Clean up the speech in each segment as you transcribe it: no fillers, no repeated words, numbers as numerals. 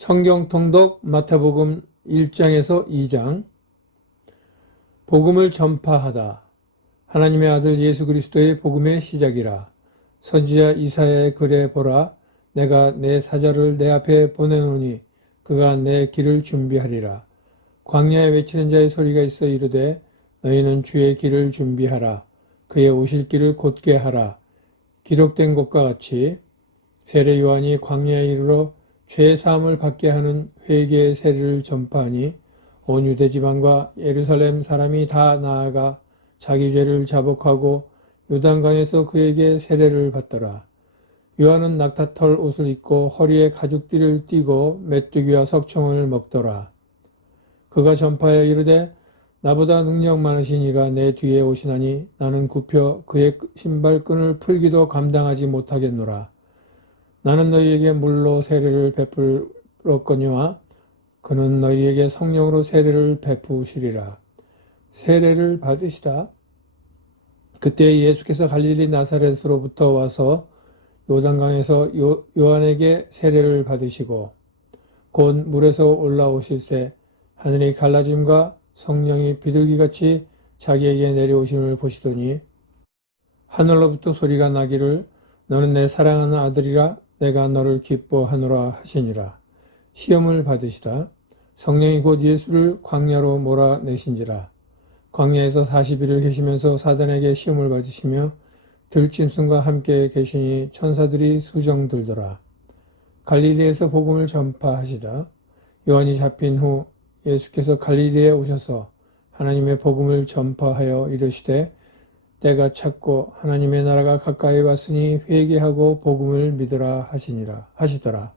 성경 통독 마태복음 1장에서 2장. 복음을 전파하다. 하나님의 아들 예수 그리스도의 복음의 시작이라. 선지자 이사야의 글에 보라. 내가 내 사자를 내 앞에 보내노니 그가 내 길을 준비하리라. 광야에 외치는 자의 소리가 있어 이르되 너희는 주의 길을 준비하라. 그의 오실 길을 곧게 하라. 기록된 것과 같이 세례 요한이 광야에 이르러 죄 사함을 받게 하는 회개의 세례를 전파하니 온 유대 지방과 예루살렘 사람이 다 나아가 자기 죄를 자복하고 요단강에서 그에게 세례를 받더라. 요한은 낙타털 옷을 입고 허리에 가죽띠를 띠고 메뚜기와 석청을 먹더라. 그가 전파하여 이르되 나보다 능력 많으신 이가 내 뒤에 오시나니 나는 굽혀 그의 신발끈을 풀기도 감당하지 못하겠노라. 나는 너희에게 물로 세례를 베풀었거니와 그는 너희에게 성령으로 세례를 베푸시리라. 세례를 받으시다. 그때 예수께서 갈릴리 나사렛으로부터 와서 요단강에서 요한에게 세례를 받으시고 곧 물에서 올라오실새 하늘이 갈라짐과 성령이 비둘기같이 자기에게 내려오심을 보시더니 하늘로부터 소리가 나기를 너는 내 사랑하는 아들이라 내가 너를 기뻐하노라 하시니라. 시험을 받으시다. 성령이 곧 예수를 광야로 몰아내신지라. 광야에서 40일을 계시면서 사단에게 시험을 받으시며 들짐승과 함께 계시니 천사들이 수정 들더라. 갈릴리에서 복음을 전파하시다. 요한이 잡힌 후 예수께서 갈릴리에 오셔서 하나님의 복음을 전파하여 이르시되 때가 찼고 하나님의 나라가 가까이 왔으니 회개하고 복음을 믿으라 하시더라.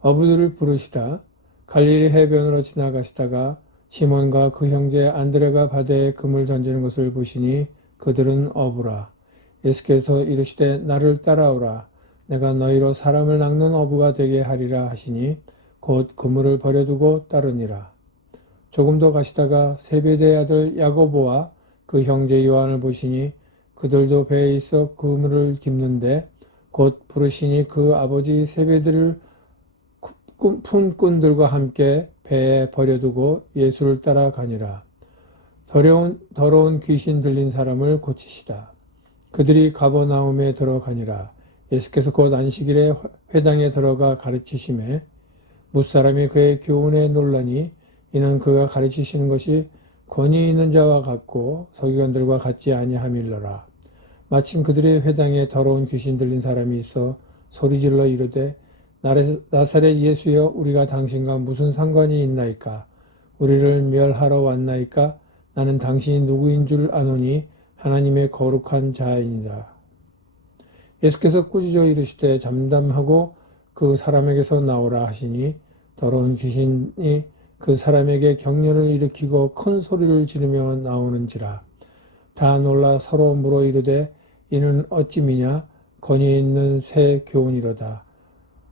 어부들을 부르시다. 갈릴리 해변으로 지나가시다가 시몬과 그 형제 안드레가 바다에 그물 던지는 것을 보시니 그들은 어부라. 예수께서 이르시되 나를 따라오라. 내가 너희로 사람을 낚는 어부가 되게 하리라 하시니 곧 그물을 버려두고 따르니라. 조금 더 가시다가 세베대의 아들 야고보와 그 형제 요한을 보시니 그들도 배에 있어 그물을 깁는데 곧 부르시니 그 아버지 세베대를 푼꾼들과 함께 배에 버려두고 예수를 따라가니라. 더러운 귀신 들린 사람을 고치시다. 그들이 가버나움에 들어가니라. 예수께서 곧 안식일에 회당에 들어가 가르치심에 뭇사람이 그의 교훈에 놀라니 이는 그가 가르치시는 것이 권위 있는 자와 같고 서기관들과 같지 아니함일러라. 마침 그들의 회당에 더러운 귀신 들린 사람이 있어 소리질러 이르되 나사렛 예수여 우리가 당신과 무슨 상관이 있나이까? 우리를 멸하러 왔나이까? 나는 당신이 누구인 줄 아노니 하나님의 거룩한 자이니라. 예수께서 꾸짖어 이르시되 잠잠하고 그 사람에게서 나오라 하시니 더러운 귀신이 그 사람에게 격려를 일으키고 큰 소리를 지르며 나오는지라. 다 놀라 서로 물어 이르되 이는 어찌 미냐? 권위 있는 새 교훈이로다.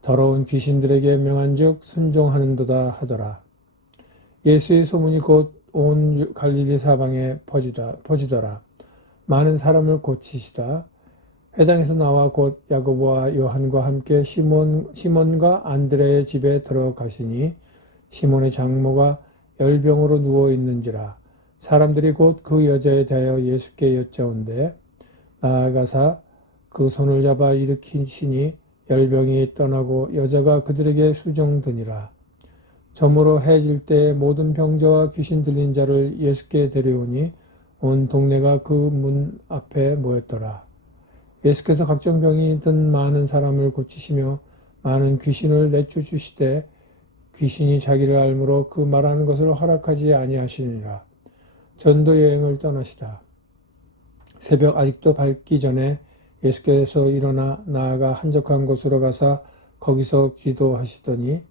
더러운 귀신들에게 명한즉 순종하는도다 하더라. 예수의 소문이 곧 온 갈릴리 사방에 퍼지더라. 많은 사람을 고치시다. 회당에서 나와 곧 야고보와 요한과 함께 시몬과 안드레의 집에 들어가시니 시몬의 장모가 열병으로 누워 있는지라. 사람들이 곧 그 여자에 대하여 예수께 여짜온대 나아가사 그 손을 잡아 일으키시니 열병이 떠나고 여자가 그들에게 수정드니라. 저물어 해질 때 모든 병자와 귀신 들린 자를 예수께 데려오니 온 동네가 그 문 앞에 모였더라. 예수께서 각종 병이 든 많은 사람을 고치시며 많은 귀신을 내쫓으시되 귀신이 자기를 알므로 그 말하는 것을 허락하지 아니하시니라. 전도 여행을 떠나시다. 새벽 아직도 밝기 전에 예수께서 일어나 나아가 한적한 곳으로 가사 거기서 기도하시더니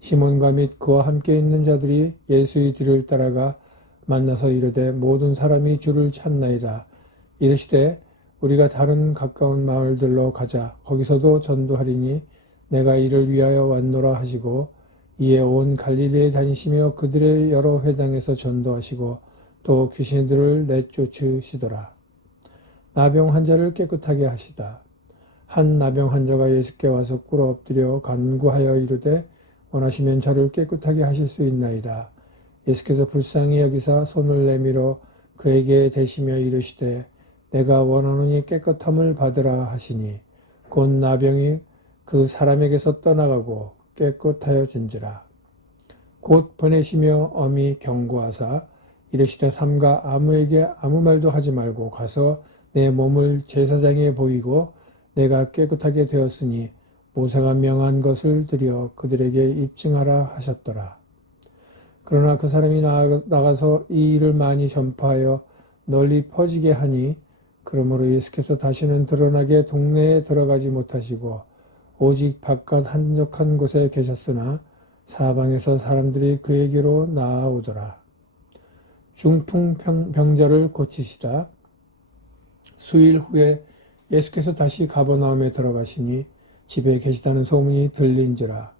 시몬과 및 그와 함께 있는 자들이 예수의 뒤를 따라가 만나서 이르되 모든 사람이 주를 찾나이다. 이르시되 우리가 다른 가까운 마을들로 가자. 거기서도 전도하리니 내가 이를 위하여 왔노라 하시고 이에 온 갈릴리에 다니시며 그들의 여러 회당에서 전도하시고 또 귀신들을 내쫓으시더라. 나병 환자를 깨끗하게 하시다. 한 나병 환자가 예수께 와서 꿇어 엎드려 간구하여 이르되 원하시면 저를 깨끗하게 하실 수 있나이다. 예수께서 불쌍히 여기사 손을 내밀어 그에게 대시며 이르시되 내가 원하노니 깨끗함을 받으라 하시니 곧 나병이 그 사람에게서 떠나가고 깨끗하여진지라. 곧 보내시며 엄히 경고하사 이르시되 삼가 아무에게 아무 말도 하지 말고 가서 내 몸을 제사장에 보이고 내가 깨끗하게 되었으니 모세가 명한 것을 드려 그들에게 입증하라 하셨더라. 그러나 그 사람이 나가서 이 일을 많이 전파하여 널리 퍼지게 하니 그러므로 예수께서 다시는 드러나게 동네에 들어가지 못하시고 오직 바깥 한적한 곳에 계셨으나 사방에서 사람들이 그에게로 나아오더라. 중풍병자를 고치시다. 수일 후에 예수께서 다시 가버나움에 들어가시니 집에 계시다는 소문이 들린지라.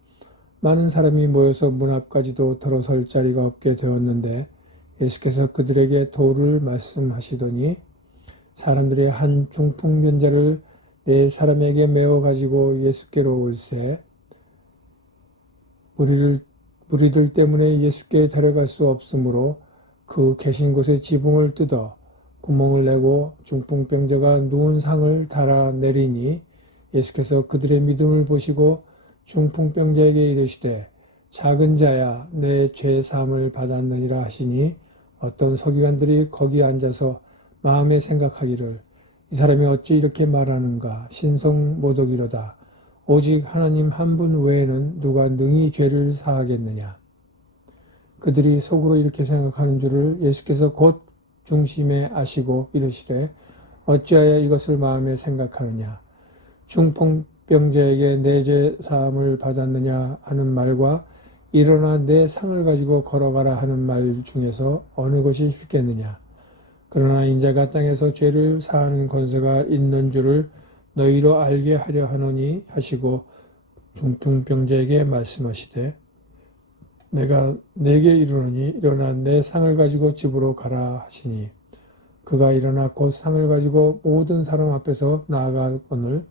많은 사람이 모여서 문 앞까지도 들어설 자리가 없게 되었는데 예수께서 그들에게 도를 말씀하시더니 사람들이 한 중풍병자를 네 사람에게 메어 가지고 예수께로 올세 무리들 때문에 예수께 데려갈 수 없으므로 그 계신 곳에 지붕을 뜯어 구멍을 내고 중풍병자가 누운 상을 달아 내리니 예수께서 그들의 믿음을 보시고 중풍병자에게 이르시되 작은 자야 내 죄 사함을 받았느니라 하시니 어떤 서기관들이 거기 앉아서 마음에 생각하기를 이 사람이 어찌 이렇게 말하는가 신성 모독이로다. 오직 하나님 한 분 외에는 누가 능히 죄를 사하겠느냐. 그들이 속으로 이렇게 생각하는 줄을 예수께서 곧 중심에 아시고 이르시되 어찌하여 이것을 마음에 생각하느냐. 중풍병자에게 내 죄 사함을 받았느냐 하는 말과 일어나 내 상을 가지고 걸어가라 하는 말 중에서 어느 것이 쉽겠느냐. 그러나 인자가 땅에서 죄를 사하는 권세가 있는 줄을 너희로 알게 하려 하노니 하시고 중풍병자에게 말씀하시되 내가 내게 이르노니 일어나 내 상을 가지고 집으로 가라 하시니 그가 일어나 곧 상을 가지고 모든 사람 앞에서 나아가거늘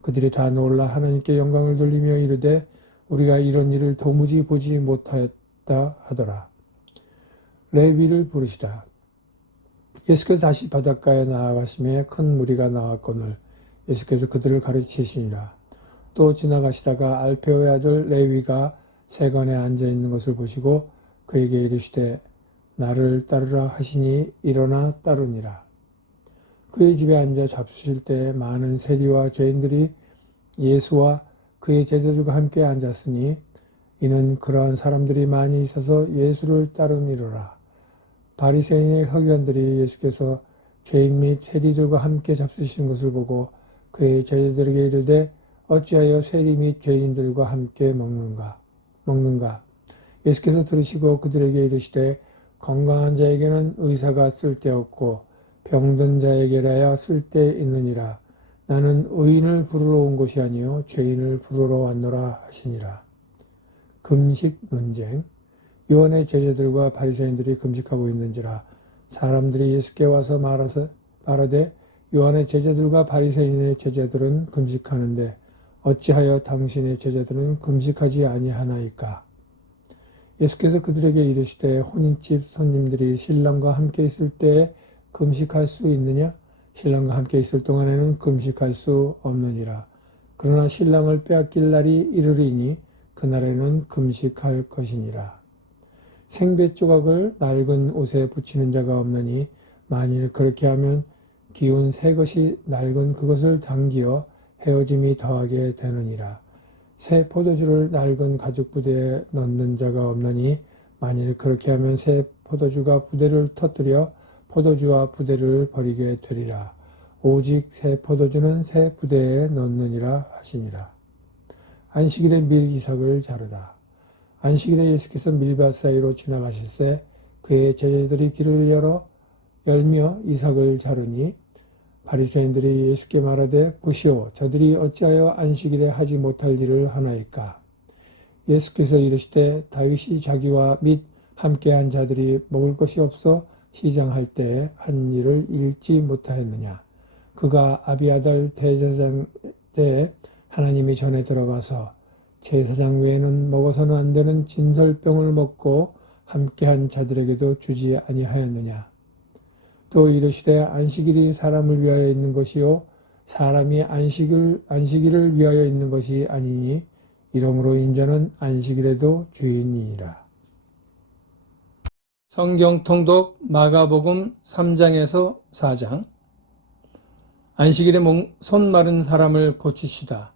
그들이 다 놀라 하나님께 영광을 돌리며 이르되 우리가 이런 일을 도무지 보지 못하였다 하더라. 레위를 부르시다. 예수께서 다시 바닷가에 나아가심에 큰 무리가 나왔거늘 예수께서 그들을 가르치시니라. 또 지나가시다가 알페오의 아들 레위가 세관에 앉아 있는 것을 보시고 그에게 이르시되 나를 따르라 하시니 일어나 따르니라. 그의 집에 앉아 잡수실 때 많은 세리와 죄인들이 예수와 그의 제자들과 함께 앉았으니 이는 그러한 사람들이 많이 있어서 예수를 따름이로라. 바리새인의 서기관들이 예수께서 죄인 및 세리들과 함께 잡수신 것을 보고 그의 제자들에게 이르되 어찌하여 세리 및 죄인들과 함께 먹는가. 예수께서 들으시고 그들에게 이르시되 건강한 자에게는 의사가 쓸데없고 병든 자에게라야 쓸데있느니라. 나는 의인을 부르러 온 것이 아니요 죄인을 부르러 왔노라 하시니라. 금식 논쟁. 요한의 제자들과 바리새인들이 금식하고 있는지라 사람들이 예수께 와서 말하되 요한의 제자들과 바리새인의 제자들은 금식하는데 어찌하여 당신의 제자들은 금식하지 아니하나이까. 예수께서 그들에게 이르시되 혼인집 손님들이 신랑과 함께 있을 때에 금식할 수 있느냐? 신랑과 함께 있을 동안에는 금식할 수 없느니라. 그러나 신랑을 빼앗길 날이 이르리니 그날에는 금식할 것이니라. 생배 조각을 낡은 옷에 붙이는 자가 없느니 만일 그렇게 하면 기운 새 것이 낡은 그것을 당기어 헤어짐이 더하게 되느니라. 새 포도주를 낡은 가죽 부대에 넣는 자가 없느니 만일 그렇게 하면 새 포도주가 부대를 터뜨려 포도주와 부대를 버리게 되리라. 오직 새 포도주는 새 부대에 넣느니라 하시니라. 안식일에 밀 이삭을 자르다. 안식일에 예수께서 밀밭 사이로 지나가실새 그의 제자들이 길을 열며 이삭을 자르니 바리새인들이 예수께 말하되 보시오 저들이 어찌하여 안식일에 하지 못할 일을 하나이까. 예수께서 이르시되 다윗이 자기와 및 함께한 자들이 먹을 것이 없어 시장할 때에 한 일을 잃지 못하였느냐. 그가 아비아달 때에 하나님이 전에 들어가서 제사장 외에는 먹어서는 안 되는 진설병을 먹고 함께한 자들에게도 주지 아니하였느냐. 또 이르시되 안식일이 사람을 위하여 있는 것이요 사람이 안식일을 위하여 있는 것이 아니니 이러므로 인자는 안식일에도 주인이니라. 성경 통독 마가복음 3장에서 4장. 안식일에 손 마른 사람을 고치시다.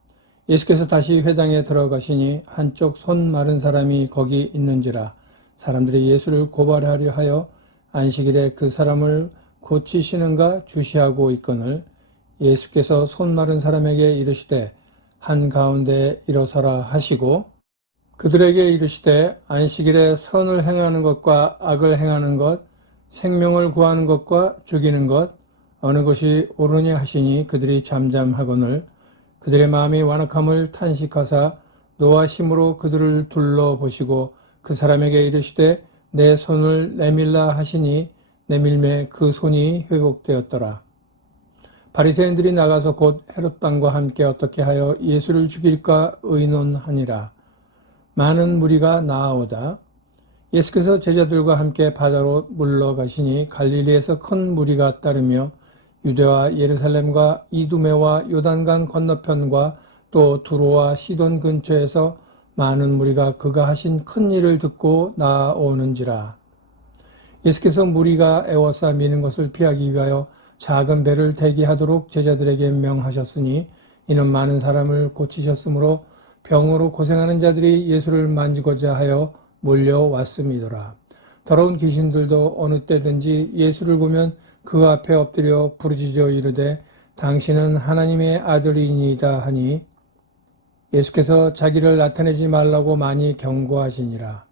예수께서 다시 회당에 들어가시니 한쪽 손 마른 사람이 거기 있는지라. 사람들이 예수를 고발하려 하여 안식일에 그 사람을 고치시는가 주시하고 있거늘 예수께서 손 마른 사람에게 이르시되 한가운데 일어서라 하시고 그들에게 이르시되 안식일에 선을 행하는 것과 악을 행하는 것, 생명을 구하는 것과 죽이는 것 어느 것이 옳으냐 하시니 그들이 잠잠하거늘 그들의 마음이 완악함을 탄식하사 노하심으로 그들을 둘러보시고 그 사람에게 이르시되 내 손을 내밀라 하시니 내밀매 그 손이 회복되었더라. 바리새인들이 나가서 곧 헤롯 왕과 함께 어떻게 하여 예수를 죽일까 의논하니라. 많은 무리가 나아오다. 예수께서 제자들과 함께 바다로 물러가시니 갈릴리에서 큰 무리가 따르며 유대와 예루살렘과 이두메와 요단강 건너편과 또 두로와 시돈 근처에서 많은 무리가 그가 하신 큰 일을 듣고 나아오는지라. 예수께서 무리가 애워싸 미는 것을 피하기 위하여 작은 배를 대기하도록 제자들에게 명하셨으니 이는 많은 사람을 고치셨으므로 병으로 고생하는 자들이 예수를 만지고자 하여 몰려왔음이더라. 더러운 귀신들도 어느 때든지 예수를 보면 그 앞에 엎드려 부르짖어 이르되 당신은 하나님의 아들이니이다 하니 예수께서 자기를 나타내지 말라고 많이 경고하시니라.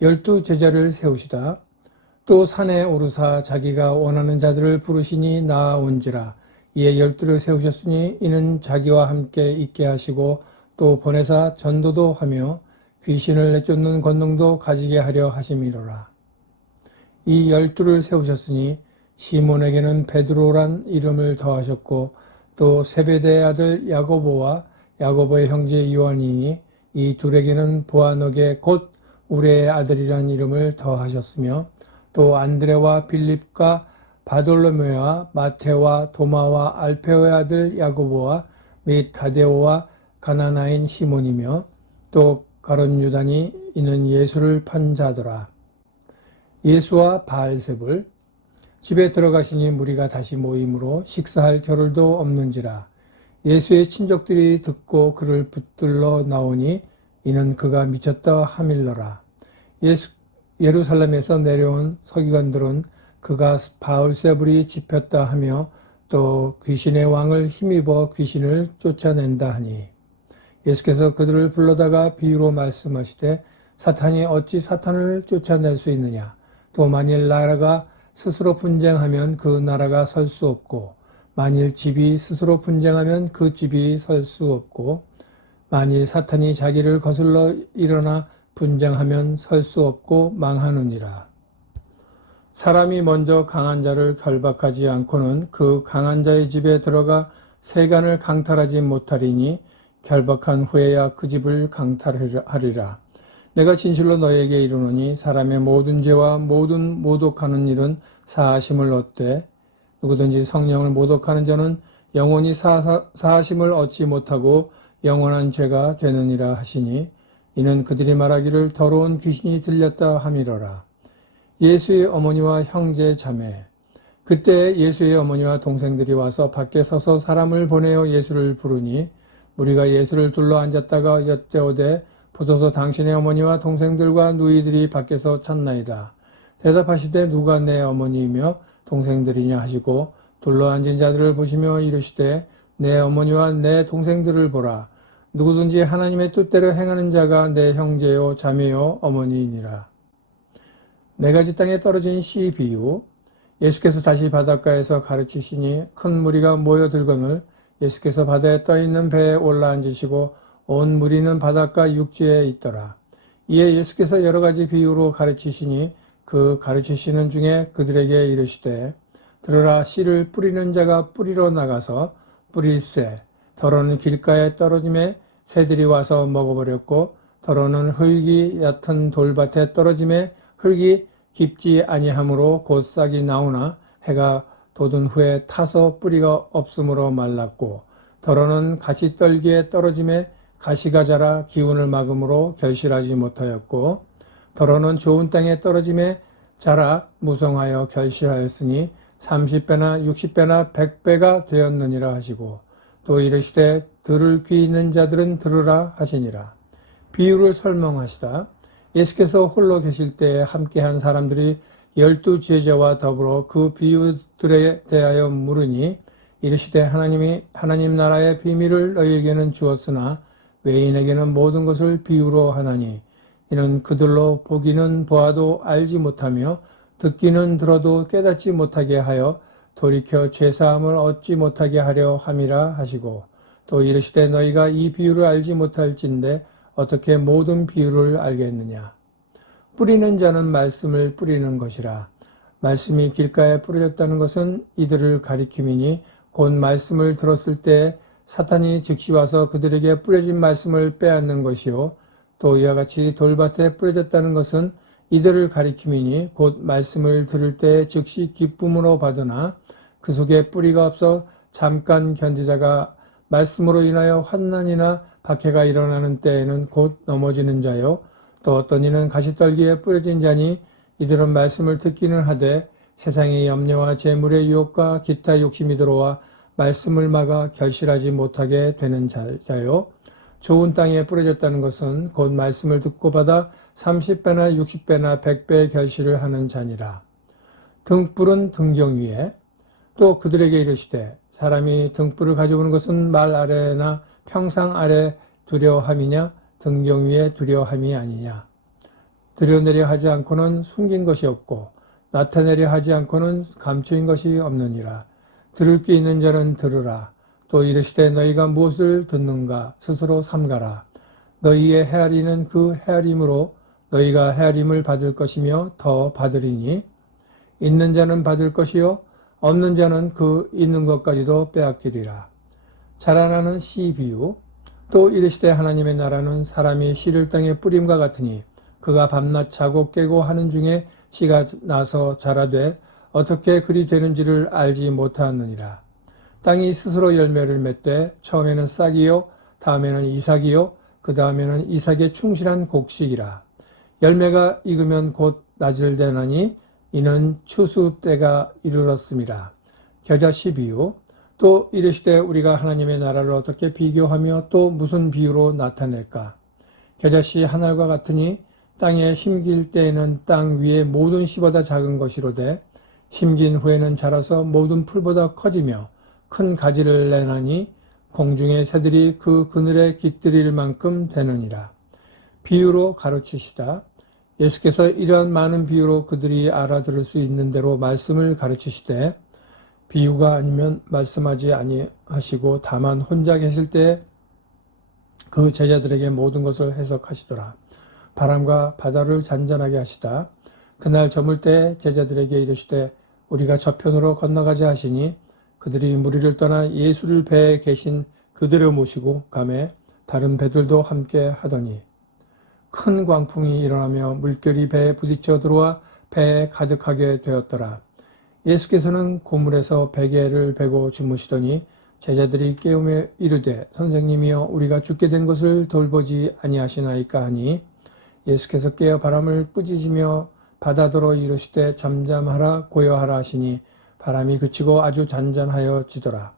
12 제자를 세우시다. 또 산에 오르사 자기가 원하는 자들을 부르시니 나아온지라. 이에 12를 세우셨으니 이는 자기와 함께 있게 하시고 또 보내사 전도도 하며 귀신을 내쫓는 권능도 가지게 하려 하심이로라. 이 12를 세우셨으니 시몬에게는 베드로란 이름을 더하셨고 또 세베대의 아들 야고보와 야고보의 형제 요한이니 이 둘에게는 보아너게 곧 우레의 아들이란 이름을 더하셨으며 또 안드레와 빌립과 바돌로메와 마테와 도마와 알페오의 아들 야고보와 및 다데오와 가나나인 시몬이며 또 가룟 유다니 이는 예수를 판 자더라. 예수와 바알세불. 집에 들어가시니 무리가 다시 모임으로 식사할 겨를도 없는지라. 예수의 친족들이 듣고 그를 붙들러 나오니 이는 그가 미쳤다 하밀러라. 예루살렘에서 내려온 서기관들은 그가 바알세불이 집혔다 하며 또 귀신의 왕을 힘입어 귀신을 쫓아낸다 하니 예수께서 그들을 불러다가 비유로 말씀하시되 사탄이 어찌 사탄을 쫓아낼 수 있느냐. 또 만일 나라가 스스로 분쟁하면 그 나라가 설 수 없고 만일 집이 스스로 분쟁하면 그 집이 설 수 없고 만일 사탄이 자기를 거슬러 일어나 분쟁하면 설 수 없고 망하느니라. 사람이 먼저 강한 자를 결박하지 않고는 그 강한 자의 집에 들어가 세간을 강탈하지 못하리니 결박한 후에야 그 집을 강탈하리라. 내가 진실로 너에게 이르노니 사람의 모든 죄와 모든 모독하는 일은 사하심을 얻되 누구든지 성령을 모독하는 자는 영원히 사하심을 얻지 못하고 영원한 죄가 되느니라 하시니 이는 그들이 말하기를 더러운 귀신이 들렸다 함이로라. 예수의 어머니와 형제 자매. 그때 예수의 어머니와 동생들이 와서 밖에 서서 사람을 보내어 예수를 부르니 우리가 예수를 둘러 앉았다가 여짜오되 보소서 당신의 어머니와 동생들과 누이들이 밖에서 찾나이다. 대답하시되 누가 내 어머니이며 동생들이냐 하시고 둘러 앉은 자들을 보시며 이르시되 내 어머니와 내 동생들을 보라. 누구든지 하나님의 뜻대로 행하는 자가 내 형제요 자매요 어머니이니라. 네 가지 땅에 떨어진 씨 비유. 예수께서 다시 바닷가에서 가르치시니 큰 무리가 모여들거늘 예수께서 바다에 떠있는 배에 올라앉으시고 온 무리는 바닷가 육지에 있더라. 이에 예수께서 여러 가지 비유로 가르치시니 그 가르치시는 중에 그들에게 이르시되 들으라. 씨를 뿌리는 자가 뿌리러 나가서 뿌릴새 더러는 길가에 떨어짐에 새들이 와서 먹어버렸고 더러는 흙이 얕은 돌밭에 떨어짐에 흙이 깊지 아니하므로 곧 싹이 나오나 해가 돋은 후에 타서 뿌리가 없으므로 말랐고 더러는 가시떨기에 떨어짐에 가시가 자라 기운을 막음으로 결실하지 못하였고 더러는 좋은 땅에 떨어짐에 자라 무성하여 결실하였으니 30배나 60배나 100배가 되었느니라 하시고 또 이르시되 들을 귀 있는 자들은 들으라 하시니라. 비유를 설명하시다. 예수께서 홀로 계실 때에 함께한 사람들이 12 제자와 더불어 그 비유들에 대하여 물으니 이르시되 하나님 나라의 비밀을 너희에게는 주었으나 외인에게는 모든 것을 비유로 하나니 이는 그들로 보기는 보아도 알지 못하며 듣기는 들어도 깨닫지 못하게 하여 돌이켜 죄사함을 얻지 못하게 하려 함이라 하시고 또 이르시되 너희가 이 비유를 알지 못할진대 어떻게 모든 비유를 알겠느냐. 뿌리는 자는 말씀을 뿌리는 것이라. 말씀이 길가에 뿌려졌다는 것은 이들을 가리킴이니 곧 말씀을 들었을 때 사탄이 즉시 와서 그들에게 뿌려진 말씀을 빼앗는 것이요 또 이와 같이 돌밭에 뿌려졌다는 것은 이들을 가리킴이니 곧 말씀을 들을 때 즉시 기쁨으로 받으나 그 속에 뿌리가 없어 잠깐 견디다가 말씀으로 인하여 환난이나 박해가 일어나는 때에는 곧 넘어지는 자요 또 어떤 이는 가시떨기에 뿌려진 자니 이들은 말씀을 듣기는 하되 세상의 염려와 재물의 유혹과 기타 욕심이 들어와 말씀을 막아 결실하지 못하게 되는 자요 좋은 땅에 뿌려졌다는 것은 곧 말씀을 듣고 받아 30배나 60배나 100배의 결실을 하는 자니라. 등불은 등경 위에 또 그들에게 이르시되 사람이 등불을 가져오는 것은 말 아래나 평상 아래 두려워함이냐 등경 위에 두려워함이 아니냐. 드러내려 하지 않고는 숨긴 것이 없고 나타내려 하지 않고는 감추인 것이 없느니라. 들을 게 있는 자는 들으라. 또 이르시되 너희가 무엇을 듣는가 스스로 삼가라. 너희의 헤아리는 그 헤아림으로 너희가 헤아림을 받을 것이며 더 받으리니 있는 자는 받을 것이요 없는 자는 그 있는 것까지도 빼앗기리라. 자라나는 씨 비유. 또 이르시되 하나님의 나라는 사람이 씨를 땅에 뿌림과 같으니 그가 밤낮 자고 깨고 하는 중에 씨가 나서 자라되 어떻게 그리 되는지를 알지 못하느니라. 땅이 스스로 열매를 맺되 처음에는 싹이요 다음에는 이삭이요 그 다음에는 이삭에 충실한 곡식이라. 열매가 익으면 곧 나질되나니 이는 추수 때가 이르렀음이라. 겨자 씨 비유. 또 이르시되 우리가 하나님의 나라를 어떻게 비교하며 또 무슨 비유로 나타낼까. 겨자 씨 한 알과 같으니 땅에 심길 때에는 땅 위의 모든 씨보다 작은 것이로되 심긴 후에는 자라서 모든 풀보다 커지며 큰 가지를 내나니 공중의 새들이 그 그늘에 깃들일 만큼 되느니라. 비유로 가르치시다. 예수께서 이러한 많은 비유로 그들이 알아들을 수 있는 대로 말씀을 가르치시되 비유가 아니면 말씀하지 아니하시고 다만 혼자 계실 때 그 제자들에게 모든 것을 해석하시더라. 바람과 바다를 잔잔하게 하시다. 그날 저물 때 제자들에게 이르시되 우리가 저편으로 건너가자 하시니 그들이 무리를 떠나 예수를 배에 계신 그대로 모시고 가매 다른 배들도 함께 하더니 큰 광풍이 일어나며 물결이 배에 부딪혀 들어와 배에 가득하게 되었더라. 예수께서는 고물에서 베개를 베고 주무시더니 제자들이 깨우며 이르되 선생님이여 우리가 죽게 된 것을 돌보지 아니하시나이까 하니 예수께서 깨어 바람을 꾸짖으며 바다더러 이르시되 잠잠하라 고요하라 하시니 바람이 그치고 아주 잔잔하여지더라.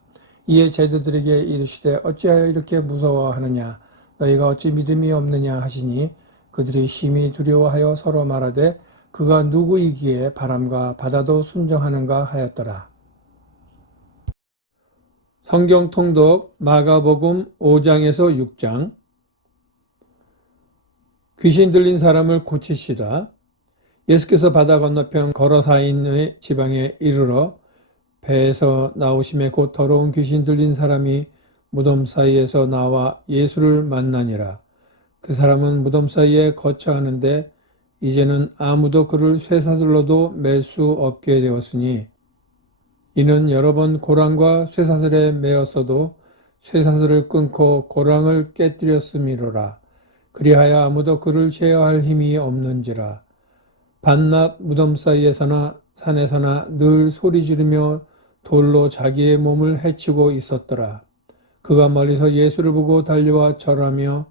이에 제자들에게 이르시되 어찌하여 이렇게 무서워하느냐 너희가 어찌 믿음이 없느냐 하시니 그들이 심히 두려워하여 서로 말하되 그가 누구이기에 바람과 바다도 순종하는가 하였더라. 성경 통독 마가복음 5장에서 6장. 귀신 들린 사람을 고치시다. 예수께서 바다 건너편 거러사인의 지방에 이르러 배에서 나오심에 곧 더러운 귀신 들린 사람이 무덤 사이에서 나와 예수를 만나니라. 그 사람은 무덤 사이에 거처하는데 이제는 아무도 그를 쇠사슬로도 맬 수 없게 되었으니 이는 여러 번 고랑과 쇠사슬에 매었어도 쇠사슬을 끊고 고랑을 깨뜨렸음이로라. 그리하여 아무도 그를 제어할 힘이 없는지라. 밤낮 무덤 사이에서나 산에서나 늘 소리 지르며 돌로 자기의 몸을 해치고 있었더라. 그가 멀리서 예수를 보고 달려와 절하며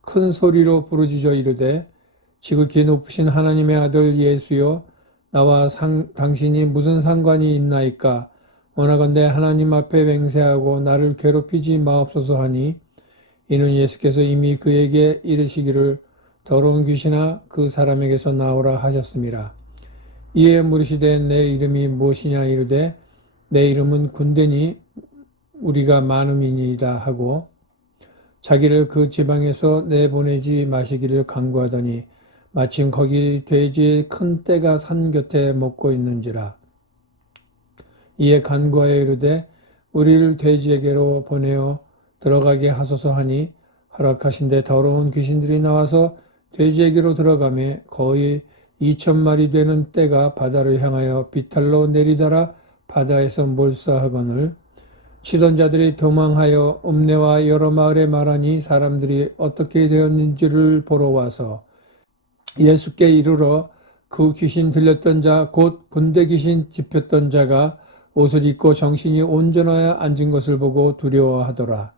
큰 소리로 부르짖어 이르되 지극히 높으신 하나님의 아들 예수여, 나와 당신이 무슨 상관이 있나이까? 원하건대 하나님 앞에 맹세하고 나를 괴롭히지 마옵소서 하니, 이는 예수께서 이미 그에게 이르시기를 더러운 귀신아 그 사람에게서 나오라 하셨습니다. 이에 물으시되 내 이름이 무엇이냐 이르되 내 이름은 군대니 우리가 많음이니이다 하고 자기를 그 지방에서 내보내지 마시기를 간구하더니 마침 거기 돼지의 큰 떼가 산 곁에 먹고 있는지라. 이에 간구하여 이르되 우리를 돼지에게로 보내어 들어가게 하소서 하니 허락하신데 더러운 귀신들이 나와서 돼지에게로 들어가매 거의 2,000마리 되는 떼가 바다를 향하여 비탈로 내리더라 바다에서 몰사하거늘 치던 자들이 도망하여 읍내와 여러 마을에 말하니 사람들이 어떻게 되었는지를 보러 와서 예수께 이르러 그 귀신 들렸던 자 곧 군대 귀신 집혔던 자가 옷을 입고 정신이 온전하여 앉은 것을 보고 두려워하더라.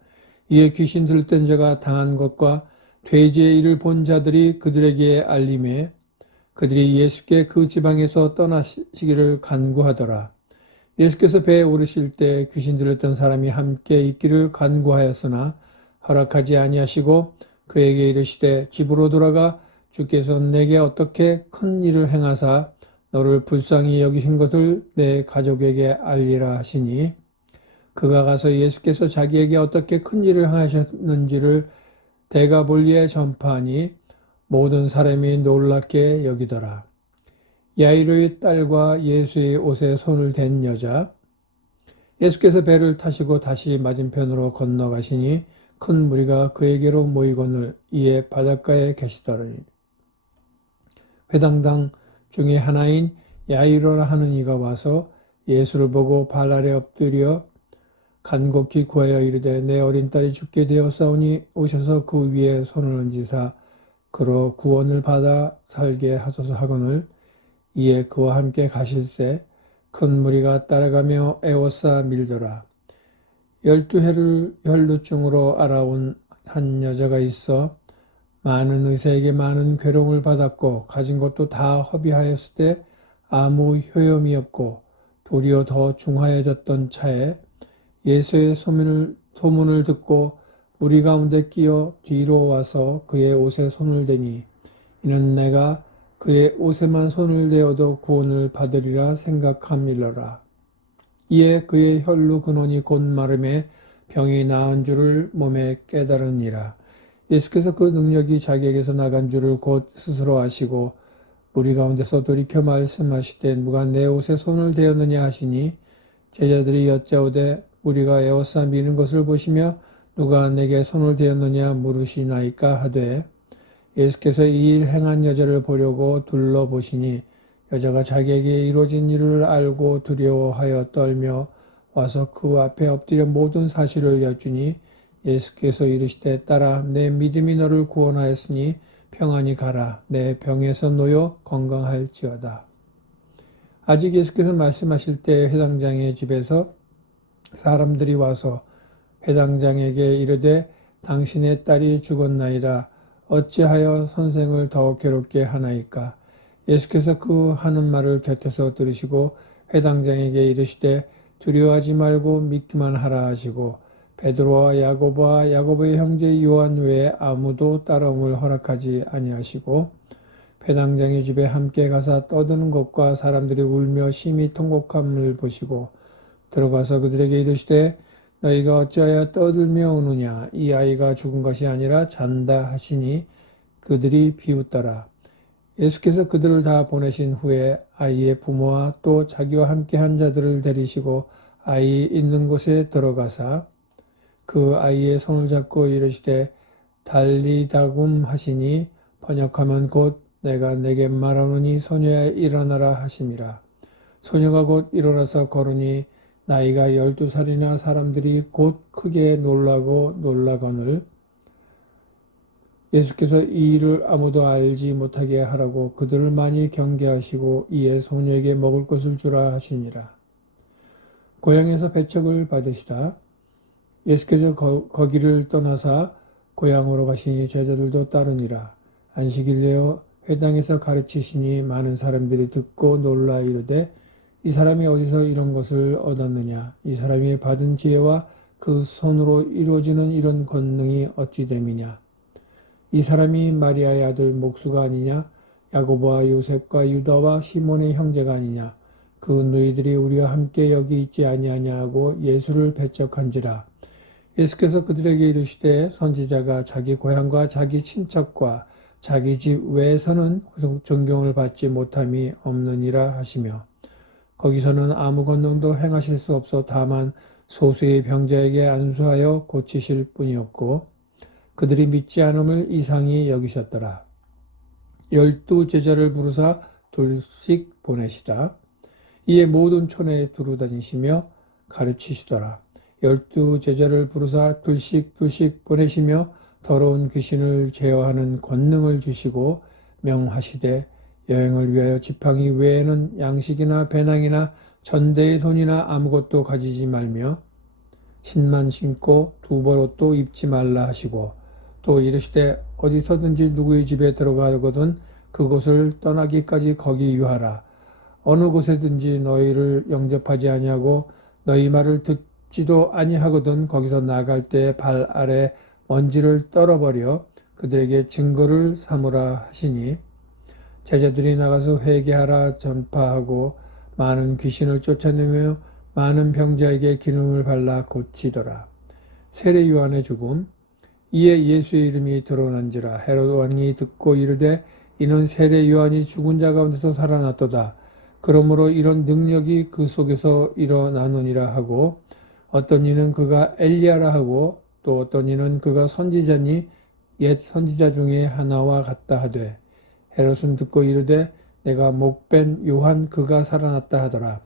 이에 귀신 들렸던 자가 당한 것과 돼지의 일을 본 자들이 그들에게 알림해 그들이 예수께 그 지방에서 떠나시기를 간구하더라. 예수께서 배에 오르실 때 귀신 들렸던 사람이 함께 있기를 간구하였으나 허락하지 아니하시고 그에게 이르시되 집으로 돌아가 주께서 내게 어떻게 큰 일을 행하사 너를 불쌍히 여기신 것을 내 가족에게 알리라 하시니 그가 가서 예수께서 자기에게 어떻게 큰 일을 행하셨는지를 데가볼리에 전파하니 모든 사람이 놀랍게 여기더라. 야이로의 딸과 예수의 옷에 손을 댄 여자. 예수께서 배를 타시고 다시 맞은편으로 건너가시니 큰 무리가 그에게로 모이거늘 이에 바닷가에 계시더니 회당당 중에 하나인 야이로라 하는 이가 와서 예수를 보고 발 아래 엎드려 간곡히 구하여 이르되 내 어린 딸이 죽게 되었사오니 오셔서 그 위에 손을 얹으사 그로 구원을 받아 살게 하소서 하거늘 이에 그와 함께 가실새 큰 무리가 따라가며 애워싸 밀더라. 12 혈루증으로 알아온 한 여자가 있어 많은 의사에게 많은 괴로움을 받았고 가진 것도 다 허비하였을 때 아무 효염이 없고 도리어 더 중하여졌던 차에 예수의 소문을 듣고 무리 가운데 끼어 뒤로 와서 그의 옷에 손을 대니 이는 내가 그의 옷에만 손을 대어도 구원을 받으리라 생각함일러라. 이에 그의 혈루 근원이 곧 마름에 병이 나은 줄을 몸에 깨달으니라. 예수께서 그 능력이 자기에게서 나간 줄을 곧 스스로 아시고 무리 가운데서 돌이켜 말씀하시되 누가 내 옷에 손을 대었느냐 하시니 제자들이 여짜오되 우리가 에워싸 미는 것을 보시며 누가 내게 손을 대었느냐 물으시나이까 하되 예수께서 이 일 행한 여자를 보려고 둘러보시니 여자가 자기에게 이루어진 일을 알고 두려워하여 떨며 와서 그 앞에 엎드려 모든 사실을 여쭈니 예수께서 이르시되 딸아 내 믿음이 너를 구원하였으니 평안히 가라 내 병에서 놓여 건강할지어다. 아직 예수께서 말씀하실 때 회당장의 집에서 사람들이 와서 회당장에게 이르되 당신의 딸이 죽었나이다. 어찌하여 선생을 더 괴롭게 하나이까? 예수께서 그 하는 말을 곁에서 들으시고 회당장에게 이르시되 두려워하지 말고 믿기만 하라 하시고 베드로와 야고보와 야고보의 형제 요한 외에 아무도 따라옴을 허락하지 아니하시고 회당장의 집에 함께 가사 떠드는 것과 사람들이 울며 심히 통곡함을 보시고 들어가서 그들에게 이르시되 너희가 어찌하여 떠들며 우느냐 이 아이가 죽은 것이 아니라 잔다 하시니 그들이 비웃더라. 예수께서 그들을 다 보내신 후에 아이의 부모와 또 자기와 함께한 자들을 데리시고 아이 있는 곳에 들어가사 그 아이의 손을 잡고 이르시되 달리다굼 하시니 번역하면 곧 내가 내게 말하노니 소녀야 일어나라 하심이라. 소녀가 곧 일어나서 걸으니 나이가 12살이나 사람들이 곧 크게 놀라거늘 예수께서 이 일을 아무도 알지 못하게 하라고 그들을 많이 경계하시고 이에 소녀에게 먹을 것을 주라 하시니라. 고향에서 배척을 받으시다. 예수께서 거기를 떠나사 고향으로 가시니 제자들도 따르니라. 안식일 내어 회당에서 가르치시니 많은 사람들이 듣고 놀라 이르되 이 사람이 어디서 이런 것을 얻었느냐? 이 사람이 받은 지혜와 그 손으로 이루어지는 이런 권능이 어찌 됨이냐? 이 사람이 마리아의 아들 목수가 아니냐? 야고보와 요셉과 유다와 시몬의 형제가 아니냐? 그 너희들이 우리와 함께 여기 있지 아니하냐 하고 예수를 배척한지라. 예수께서 그들에게 이르시되 선지자가 자기 고향과 자기 친척과 자기 집 외에서는 존경을 받지 못함이 없느니라 하시며 거기서는 아무 권능도 행하실 수 없어 다만 소수의 병자에게 안수하여 고치실 뿐이었고 그들이 믿지 않음을 이상히 여기셨더라. 12 제자를 부르사 둘씩 보내시다. 이에 모든 촌에 두루 다니시며 가르치시더라. 12 제자를 부르사 둘씩 보내시며 더러운 귀신을 제어하는 권능을 주시고 명하시되 여행을 위하여 지팡이 외에는 양식이나 배낭이나 전대의 돈이나 아무것도 가지지 말며 신만 신고 두벌옷도 입지 말라 하시고 또 이르시되 어디서든지 누구의 집에 들어가거든 그곳을 떠나기까지 거기 유하라. 어느 곳에든지 너희를 영접하지 아니하고 너희 말을 듣지도 아니하거든 거기서 나갈 때 발 아래 먼지를 떨어버려 그들에게 증거를 삼으라 하시니 제자들이 나가서 회개하라 전파하고 많은 귀신을 쫓아내며 많은 병자에게 기름을 발라 고치더라. 세례 요한의 죽음. 이에 예수의 이름이 드러난지라. 헤롯 왕이 듣고 이르되 이는 세례 요한이 죽은 자 가운데서 살아났도다. 그러므로 이런 능력이 그 속에서 일어나느니라 하고 어떤 이는 그가 엘리야라 하고 또 어떤 이는 그가 선지자니 옛 선지자 중에 하나와 같다 하되 헤롯은 듣고 이르되 내가 목벤 요한 그가 살아났다 하더라.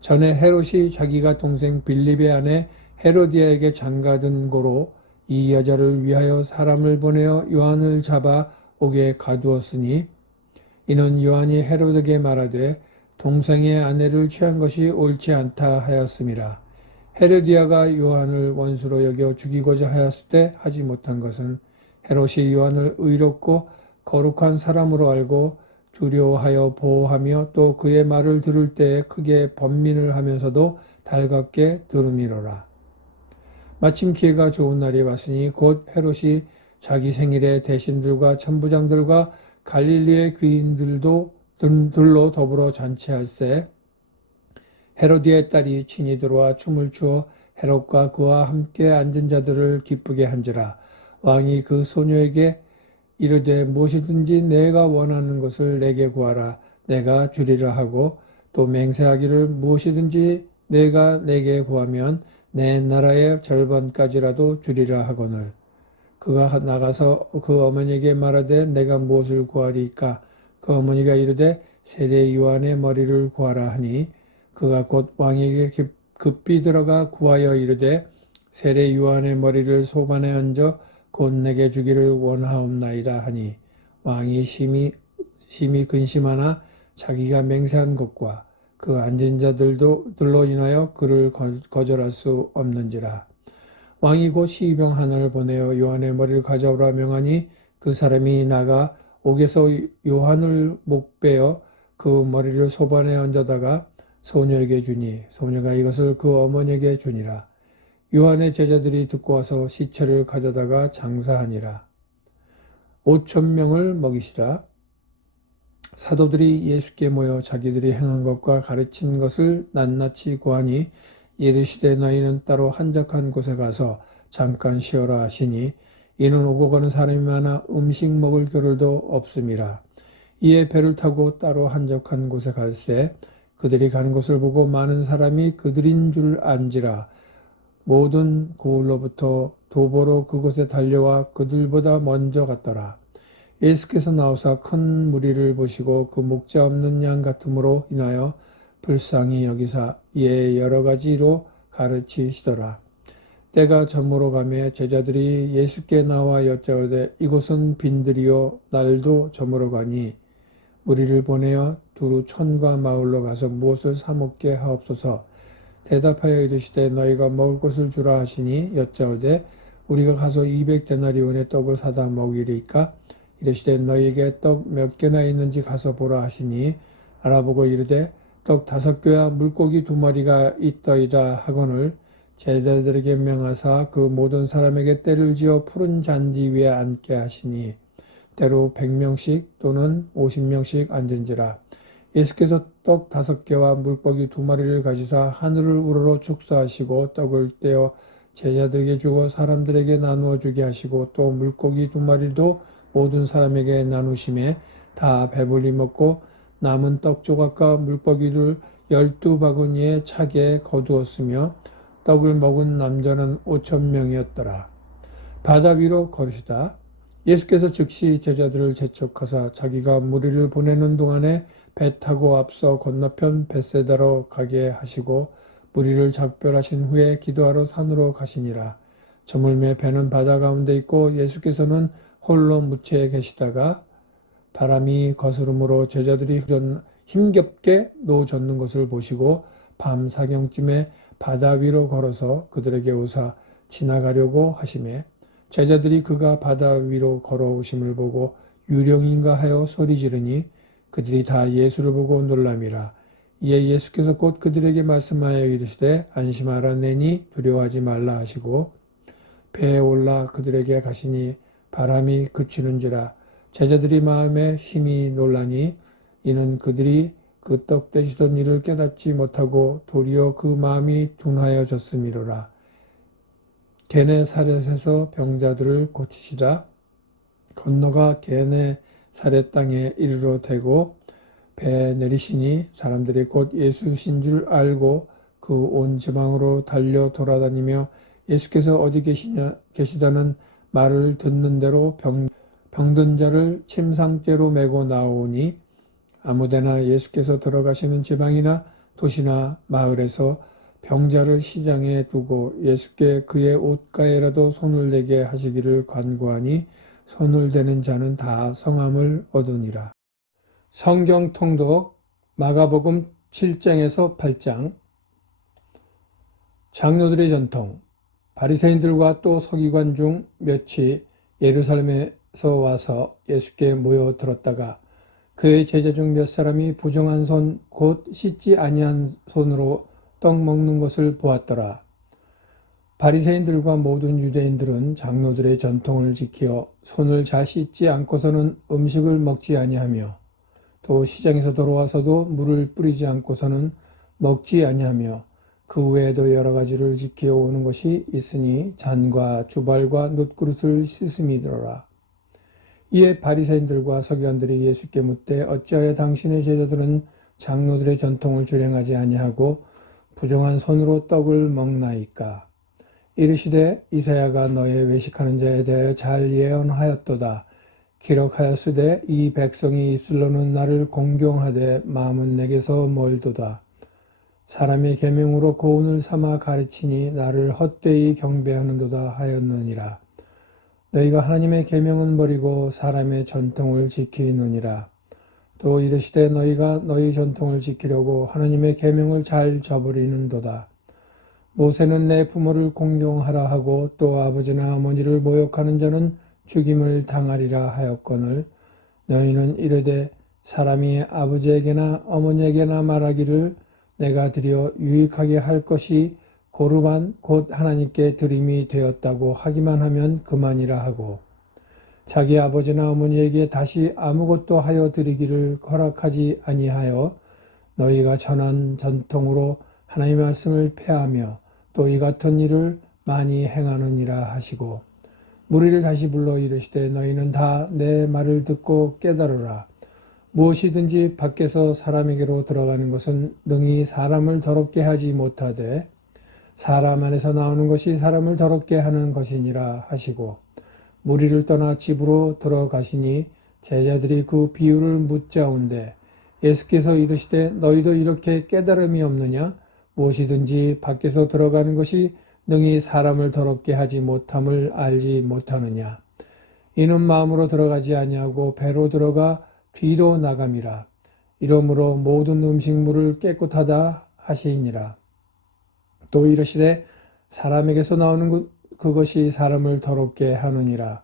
전에 헤롯이 자기가 동생 빌립의 아내 헤로디아에게 장가든 고로 이 여자를 위하여 사람을 보내어 요한을 잡아 옥에 가두었으니 이는 요한이 헤롯에게 말하되 동생의 아내를 취한 것이 옳지 않다 하였음이라. 헤로디아가 요한을 원수로 여겨 죽이고자 하였을 때 하지 못한 것은 헤롯이 요한을 의롭고 거룩한 사람으로 알고 두려워하여 보호하며 또 그의 말을 들을 때에 크게 번민을 하면서도 달갑게 들음이로라. 마침 기회가 좋은 날이 왔으니 곧 헤롯이 자기 생일에 대신들과 천부장들과 갈릴리의 귀인들로 더불어 잔치할세 헤로디아의 딸이 친히 들어와 춤을 추어 헤롯과 그와 함께 앉은 자들을 기쁘게 한지라. 왕이 그 소녀에게 이르되 무엇이든지 내가 원하는 것을 내게 구하라 내가 주리라 하고 또 맹세하기를 무엇이든지 내가 내게 구하면 내 나라의 절반까지라도 주리라 하거늘 그가 나가서 그 어머니에게 말하되 내가 무엇을 구하리까 그 어머니가 이르되 세례 요한의 머리를 구하라 하니 그가 곧 왕에게 급히 들어가 구하여 이르되 세례 요한의 머리를 소반에 얹어 곧 내게 주기를 원하옵나이다 하니 왕이 심히 근심하나 자기가 맹세한 것과 그 앉은 자들로 인하여 그를 거절할 수 없는지라. 왕이 곧 시병 하나를 보내어 요한의 머리를 가져오라 명하니 그 사람이 나가 옥에서 요한을 목베어 그 머리를 소반에 얹어다가 소녀에게 주니 소녀가 이것을 그 어머니에게 주니라. 요한의 제자들이 듣고 와서 시체를 가져다가 장사하니라. 5,000명을 먹이시라. 사도들이 예수께 모여 자기들이 행한 것과 가르친 것을 낱낱이 고하니 이르시되 너희는 따로 한적한 곳에 가서 잠깐 쉬어라 하시니 이는 오고 가는 사람이 많아 음식 먹을 겨를도 없음이라. 이에 배를 타고 따로 한적한 곳에 갈새 그들이 가는 것을 보고 많은 사람이 그들인 줄 안지라. 모든 고을로부터 도보로 그곳에 달려와 그들보다 먼저 갔더라. 예수께서 나오사 큰 무리를 보시고 그 목자 없는 양 같음으로 인하여 불쌍히 여기사 이에 여러 가지로 가르치시더라. 때가 저물어 가매 제자들이 예수께 나와 여짜오되 이곳은 빈들이요 날도 저물어 가니 우리를 보내어 두루 촌과 마을로 가서 무엇을 사 먹게 하옵소서. 대답하여 이르시되 너희가 먹을 것을 주라 하시니 여짜오되 우리가 가서 200데나리온의 떡을 사다 먹이리까. 이르시되 너희에게 떡 몇 개나 있는지 가서 보라 하시니 알아보고 이르되 떡 5개와 물고기 2마리가 있더이다 하거늘 제자들에게 명하사 그 모든 사람에게 때를 지어 푸른 잔디 위에 앉게 하시니 때로 100명씩 또는 50명씩 앉은지라. 예수께서 떡 5개와 물고기 2마리를 가지사 하늘을 우러러 축사하시고 떡을 떼어 제자들에게 주고 사람들에게 나누어 주게 하시고 또 물고기 2마리도 모든 사람에게 나누심에 다 배불리 먹고 남은 떡 조각과 물고기를 12바구니에 차게 거두었으며 떡을 먹은 남자는 5,000명이었더라. 바다 위로 걸으시다. 예수께서 즉시 제자들을 재촉하사 자기가 무리를 보내는 동안에 배 타고 앞서 건너편 벳세다로 가게 하시고 무리를 작별하신 후에 기도하러 산으로 가시니라. 저물매 배는 바다 가운데 있고 예수께서는 홀로 무채에 계시다가 바람이 거스름으로 제자들이 힘겹게 노젓는 것을 보시고 밤 사경쯤에 바다 위로 걸어서 그들에게 오사 지나가려고 하시매 제자들이 그가 바다 위로 걸어오심을 보고 유령인가 하여 소리 지르니 그들이 다 예수를 보고 놀람이라. 이에 예수께서 곧 그들에게 말씀하여 이르시되 안심하라 내니 두려워하지 말라 하시고 배에 올라 그들에게 가시니 바람이 그치는지라. 제자들이 마음에 심히 놀라니 이는 그들이 그 떡 떼시던 일을 깨닫지 못하고 도리어 그 마음이 둔하여졌음이로라. 게네사렛에서 병자들을 고치시다 건너가 게네사렛 땅에 이르러 대고 배에 내리시니 사람들이 곧 예수신 줄 알고 그 온 지방으로 달려 돌아다니며 예수께서 어디 계시다는 말을 듣는 대로 병든 자를 침상째로 메고 나오니 아무데나 예수께서 들어가시는 지방이나 도시나 마을에서 병자를 시장에 두고 예수께 그의 옷가에라도 손을 대게 하시기를 간구하니 손을 대는 자는 다 성함을 얻으니라. 성경 통독 마가복음 7장에서 8장. 장로들의 전통. 바리새인들과 또 서기관 중 몇이 예루살렘에서 와서 예수께 모여 들었다가 그의 제자 중 몇 사람이 부정한 손 곧 씻지 아니한 손으로 떡 먹는 것을 보았더라. 바리새인들과 모든 유대인들은 장로들의 전통을 지켜 손을 잘 씻지 않고서는 음식을 먹지 아니하며 또 시장에서 돌아와서도 물을 뿌리지 않고서는 먹지 아니하며 그 외에도 여러 가지를 지켜오는 것이 있으니 잔과 주발과 놋그릇을 씻음이더라. 이에 바리새인들과 서기관들이 예수께 묻되 어찌하여 당신의 제자들은 장로들의 전통을 준행하지 아니하고 부정한 손으로 떡을 먹나이까. 이르시되 이사야가 너의 외식하는 자에 대하여 잘 예언하였도다. 기록하였으되 이 백성이 입술로는 나를 공경하되 마음은 내게서 멀도다. 사람의 계명으로 고운을 삼아 가르치니 나를 헛되이 경배하는도다 하였느니라. 너희가 하나님의 계명은 버리고 사람의 전통을 지키느니라. 또 이르시되 너희가 너희 전통을 지키려고 하나님의 계명을 잘 저버리는도다. 모세는 내 부모를 공경하라 하고 또 아버지나 어머니를 모욕하는 자는 죽임을 당하리라 하였거늘 너희는 이르되 사람이 아버지에게나 어머니에게나 말하기를 내가 드려 유익하게 할 것이 고르반 곧 하나님께 드림이 되었다고 하기만 하면 그만이라 하고 자기 아버지나 어머니에게 다시 아무것도 하여 드리기를 허락하지 아니하여 너희가 전한 전통으로 하나님의 말씀을 폐하며 또 이 같은 일을 많이 행하느니라 하시고 무리를 다시 불러 이르시되 너희는 다 내 말을 듣고 깨달으라. 무엇이든지 밖에서 사람에게로 들어가는 것은 능히 사람을 더럽게 하지 못하되 사람 안에서 나오는 것이 사람을 더럽게 하는 것이니라 하시고 무리를 떠나 집으로 들어가시니 제자들이 그 비유를 묻자온데 예수께서 이르시되 너희도 이렇게 깨달음이 없느냐? 무엇이든지 밖에서 들어가는 것이 능히 사람을 더럽게 하지 못함을 알지 못하느냐. 이는 마음으로 들어가지 아니하고 배로 들어가 뒤로 나감이라. 이러므로 모든 음식물을 깨끗하다 하시니라. 또 이르시되 사람에게서 나오는 그것이 사람을 더럽게 하느니라.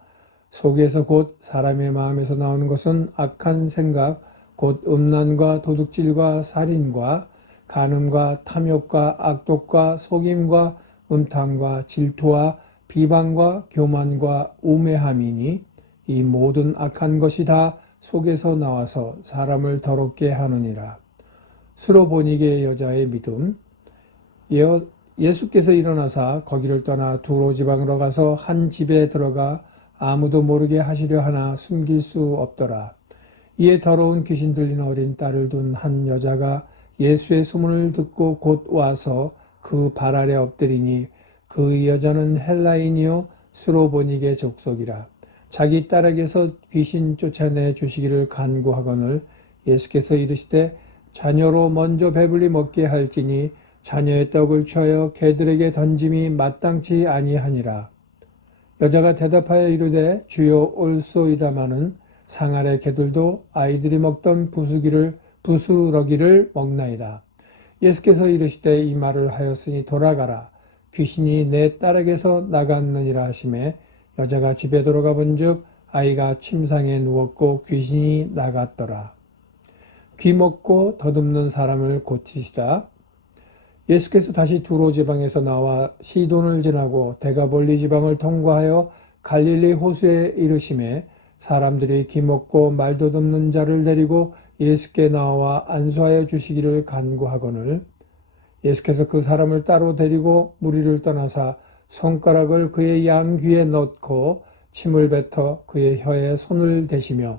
속에서 곧 사람의 마음에서 나오는 것은 악한 생각, 곧 음란과 도둑질과 살인과 간음과 탐욕과 악독과 속임과 음탕과 질투와 비방과 교만과 우매함이니 이 모든 악한 것이 다 속에서 나와서 사람을 더럽게 하느니라. 수로보니게 여자의 믿음. 예수께서 일어나사 거기를 떠나 두로 지방으로 가서 한 집에 들어가 아무도 모르게 하시려 하나 숨길 수 없더라. 이에 더러운 귀신 들린 어린 딸을 둔 한 여자가 예수의 소문을 듣고 곧 와서 그 발 아래 엎드리니 그 여자는 헬라인이요 수로보니게 족속이라. 자기 딸에게서 귀신 쫓아내 주시기를 간구하거늘 예수께서 이르시되 자녀로 먼저 배불리 먹게 할지니 자녀의 떡을 취하여 개들에게 던짐이 마땅치 아니하니라. 여자가 대답하여 이르되 주여 옳소이다마는 상 아래 개들도 아이들이 먹던 부스러기를 먹나이다. 예수께서 이르시되 이 말을 하였으니 돌아가라. 귀신이 내 딸에게서 나갔느니라 하시매 여자가 집에 돌아가 본즉 아이가 침상에 누웠고 귀신이 나갔더라. 귀 먹고 더듬는 사람을 고치시다. 예수께서 다시 두로 지방에서 나와 시돈을 지나고 데가볼리 지방을 통과하여 갈릴리 호수에 이르심에 사람들이 귀 먹고 말도 듣는 자를 데리고 예수께 나와 안수하여 주시기를 간구하거늘 예수께서 그 사람을 따로 데리고 무리를 떠나사 손가락을 그의 양귀에 넣고 침을 뱉어 그의 혀에 손을 대시며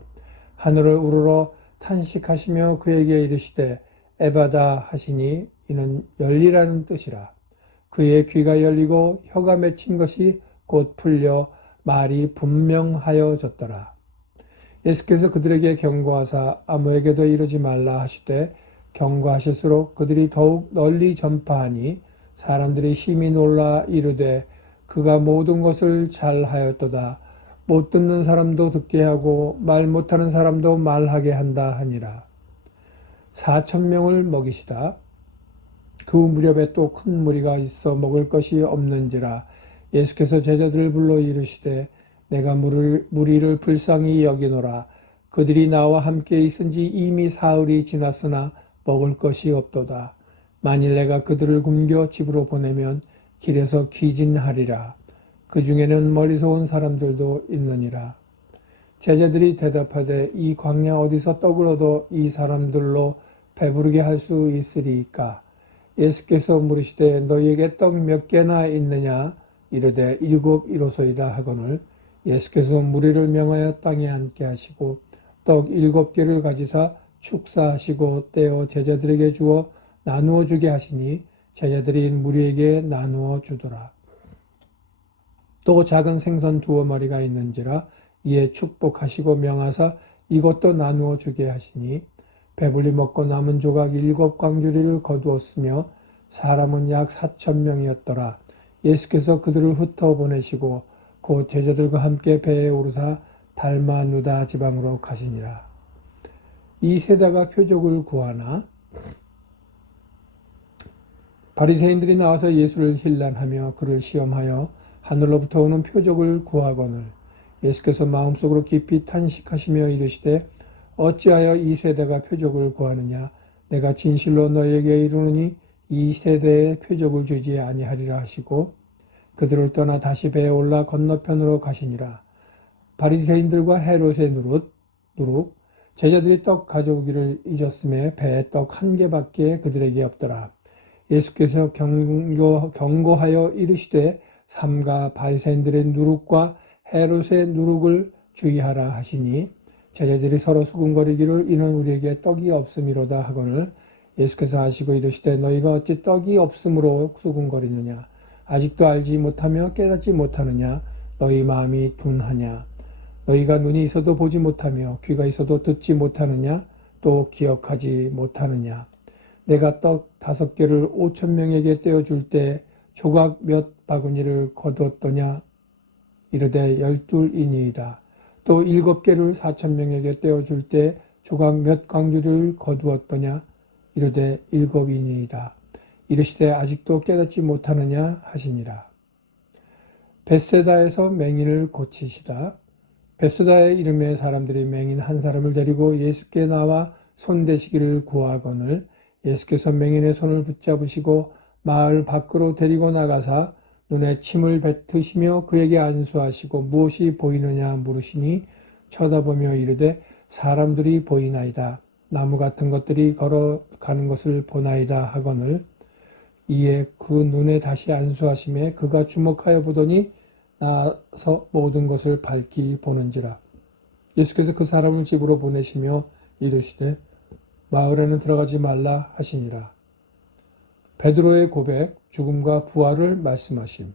하늘을 우러러 탄식하시며 그에게 이르시되 에바다 하시니 이는 열리라는 뜻이라. 그의 귀가 열리고 혀가 맺힌 것이 곧 풀려 말이 분명하여졌더라. 예수께서 그들에게 경고하사 아무에게도 이르지 말라 하시되 경고하실수록 그들이 더욱 널리 전파하니 사람들이 심히 놀라 이르되 그가 모든 것을 잘하였도다. 못 듣는 사람도 듣게 하고 말 못하는 사람도 말하게 한다 하니라. 4,000명을 먹이시다. 그 무렵에 또 큰 무리가 있어 먹을 것이 없는지라. 예수께서 제자들을 불러 이르시되 내가 무리를 불쌍히 여기노라. 그들이 나와 함께 있은지 이미 사흘이 지났으나 먹을 것이 없도다. 만일 내가 그들을 굶겨 집으로 보내면 길에서 기진하리라. 그 중에는 멀리서 온 사람들도 있느니라. 제자들이 대답하되 이 광야 어디서 떡을 얻어 이 사람들로 배부르게 할 수 있으리이까? 예수께서 물으시되 너희에게 떡 몇 개나 있느냐? 이르되 7 이로소이다 하거늘 예수께서 무리를 명하여 땅에 앉게 하시고 떡 7개를 가지사 축사하시고 떼어 제자들에게 주어 나누어 주게 하시니 제자들이 무리에게 나누어 주더라. 또 작은 생선 2마리가 있는지라 이에 축복하시고 명하사 이것도 나누어 주게 하시니 배불리 먹고 남은 조각 7광주리를 거두었으며 사람은 약 4,000명이었더라. 예수께서 그들을 흩어 보내시고 곧 제자들과 함께 배에 오르사 달마누다 지방으로 가시니라. 이 세다가 표적을 구하나? 바리새인들이 나와서 예수를 힐난하며 그를 시험하여 하늘로부터 오는 표적을 구하거늘 예수께서 마음속으로 깊이 탄식하시며 이르시되 어찌하여 이 세대가 표적을 구하느냐? 내가 진실로 너에게 이르노니 이 세대에 표적을 주지 아니하리라 하시고 그들을 떠나 다시 배에 올라 건너편으로 가시니라. 바리새인들과 헤롯의 누룩 제자들이 떡 가져오기를 잊었음에 배에 떡 1개밖에 그들에게 없더라. 예수께서 경고하여 이르시되 삼가 바리새인들의 누룩과 헤롯의 누룩을 주의하라 하시니 제자들이 서로 수군거리기를 이는 우리에게 떡이 없음이로다 하거늘 예수께서 하시고 이르시되 너희가 어찌 떡이 없음으로 수군거리느냐? 아직도 알지 못하며 깨닫지 못하느냐? 너희 마음이 둔하냐? 너희가 눈이 있어도 보지 못하며 귀가 있어도 듣지 못하느냐? 또 기억하지 못하느냐? 내가 떡 5개를 5,000명에게 떼어줄 때 조각 몇 바구니를 거두었더냐? 이르되 12이니이다. 또 7개를 4,000명에게 떼어줄 때 조각 몇 광주를 거두었더냐? 이르되 7이니이다. 이르시되 아직도 깨닫지 못하느냐 하시니라. 벳세다에서 맹인을 고치시다. 벳세다의 이름의 사람들이 맹인 한 사람을 데리고 예수께 나와 손대시기를 구하거늘 예수께서 맹인의 손을 붙잡으시고 마을 밖으로 데리고 나가사 눈에 침을 뱉으시며 그에게 안수하시고 무엇이 보이느냐 물으시니 쳐다보며 이르되 사람들이 보이나이다. 나무 같은 것들이 걸어가는 것을 보나이다 하거늘 이에 그 눈에 다시 안수하심에 그가 주목하여 보더니 나서 모든 것을 밝히 보는지라. 예수께서 그 사람을 집으로 보내시며 이르시되 마을에는 들어가지 말라 하시니라. 베드로의 고백, 죽음과 부활을 말씀하심.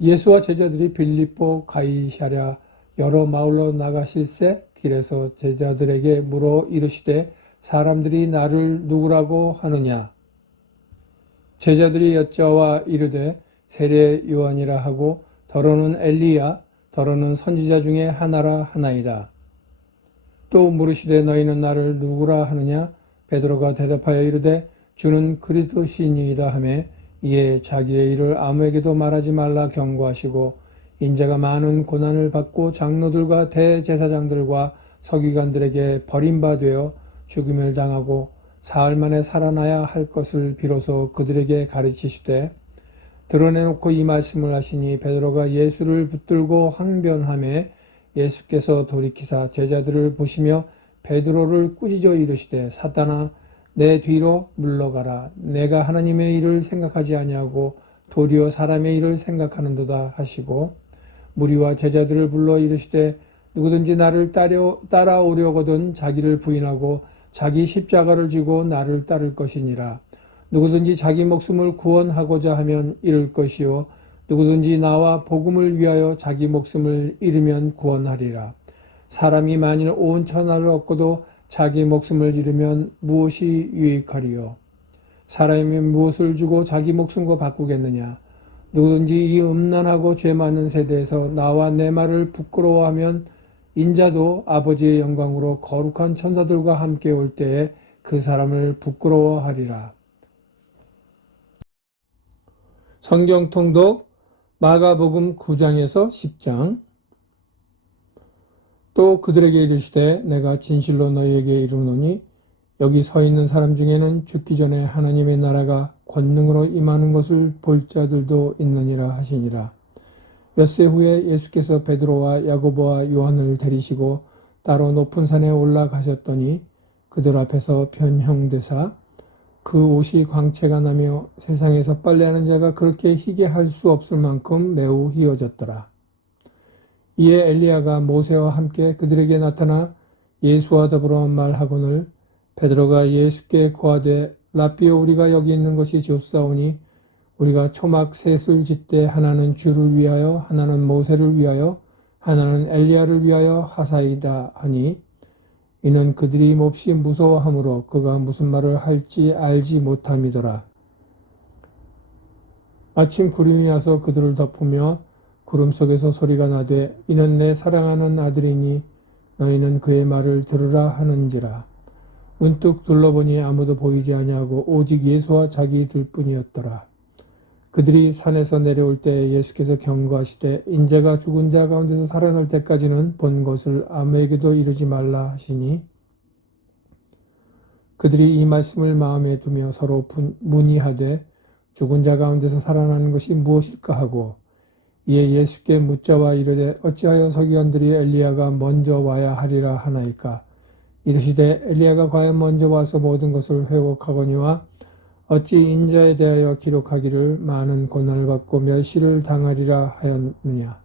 예수와 제자들이 빌립보 가이사랴 여러 마을로 나가실새 길에서 제자들에게 물어 이르시되 사람들이 나를 누구라고 하느냐? 제자들이 여짜와 이르되 세례 요한이라 하고 더러는 엘리야 더러는 선지자 중에 하나라 하나이다. 또 물으시되 너희는 나를 누구라 하느냐? 베드로가 대답하여 이르되 주는 그리스도시니이다 하매 이에 자기의 일을 아무에게도 말하지 말라 경고하시고 인자가 많은 고난을 받고 장로들과 대제사장들과 서기관들에게 버림받아 죽임을 당하고 사흘 만에 살아나야 할 것을 비로소 그들에게 가르치시되 드러내놓고 이 말씀을 하시니 베드로가 예수를 붙들고 항변하매 예수께서 돌이키사 제자들을 보시며 베드로를 꾸짖어 이르시되 사탄아 내 뒤로 물러가라. 내가 하나님의 일을 생각하지 아니하고 도리어 사람의 일을 생각하는도다 하시고 무리와 제자들을 불러 이르시되 누구든지 나를 따라오려거든 자기를 부인하고 자기 십자가를 지고 나를 따를 것이니라. 누구든지 자기 목숨을 구원하고자 하면 잃을 것이요 누구든지 나와 복음을 위하여 자기 목숨을 잃으면 구원하리라. 사람이 만일 온 천하를 얻고도 자기 목숨을 잃으면 무엇이 유익하리요? 사람이 무엇을 주고 자기 목숨과 바꾸겠느냐? 누구든지 이 음란하고 죄 많은 세대에서 나와 내 말을 부끄러워하면 인자도 아버지의 영광으로 거룩한 천사들과 함께 올 때에 그 사람을 부끄러워하리라. 성경 통독 마가복음 9장에서 10장. 또 그들에게 이르시되 내가 진실로 너희에게 이르노니 여기 서 있는 사람 중에는 죽기 전에 하나님의 나라가 권능으로 임하는 것을 볼 자들도 있느니라 하시니라. 엿새 후에 예수께서 베드로와 야고보와 요한을 데리시고 따로 높은 산에 올라가셨더니 그들 앞에서 변형되사 그 옷이 광채가 나며 세상에서 빨래하는 자가 그렇게 희게 할 수 없을 만큼 매우 희어졌더라. 이에 엘리야가 모세와 함께 그들에게 나타나 예수와 더불어 말하거늘 베드로가 예수께 고하되 라삐오 우리가 여기 있는 것이 좋사오니 우리가 초막 셋을 짓되 하나는 주를 위하여 하나는 모세를 위하여 하나는 엘리야를 위하여 하사이다 하니 이는 그들이 몹시 무서워하므로 그가 무슨 말을 할지 알지 못함이더라. 마침 구름이 와서 그들을 덮으며 구름 속에서 소리가 나되 이는 내 사랑하는 아들이니 너희는 그의 말을 들으라 하는지라. 문득 둘러보니 아무도 보이지 아니하고 오직 예수와 자기들뿐이었더라. 그들이 산에서 내려올 때 예수께서 경고하시되 인자가 죽은 자 가운데서 살아날 때까지는 본 것을 아무에게도 이르지 말라 하시니 그들이 이 말씀을 마음에 두며 서로 문의하되 죽은 자 가운데서 살아나는 것이 무엇일까 하고 이에 예수께 묻자와 이르되 어찌하여 서기관들이 엘리야가 먼저 와야 하리라 하나이까. 이르시되 엘리야가 과연 먼저 와서 모든 것을 회복하거니와 어찌 인자에 대하여 기록하기를 많은 고난을 받고 멸시를 당하리라 하였느냐.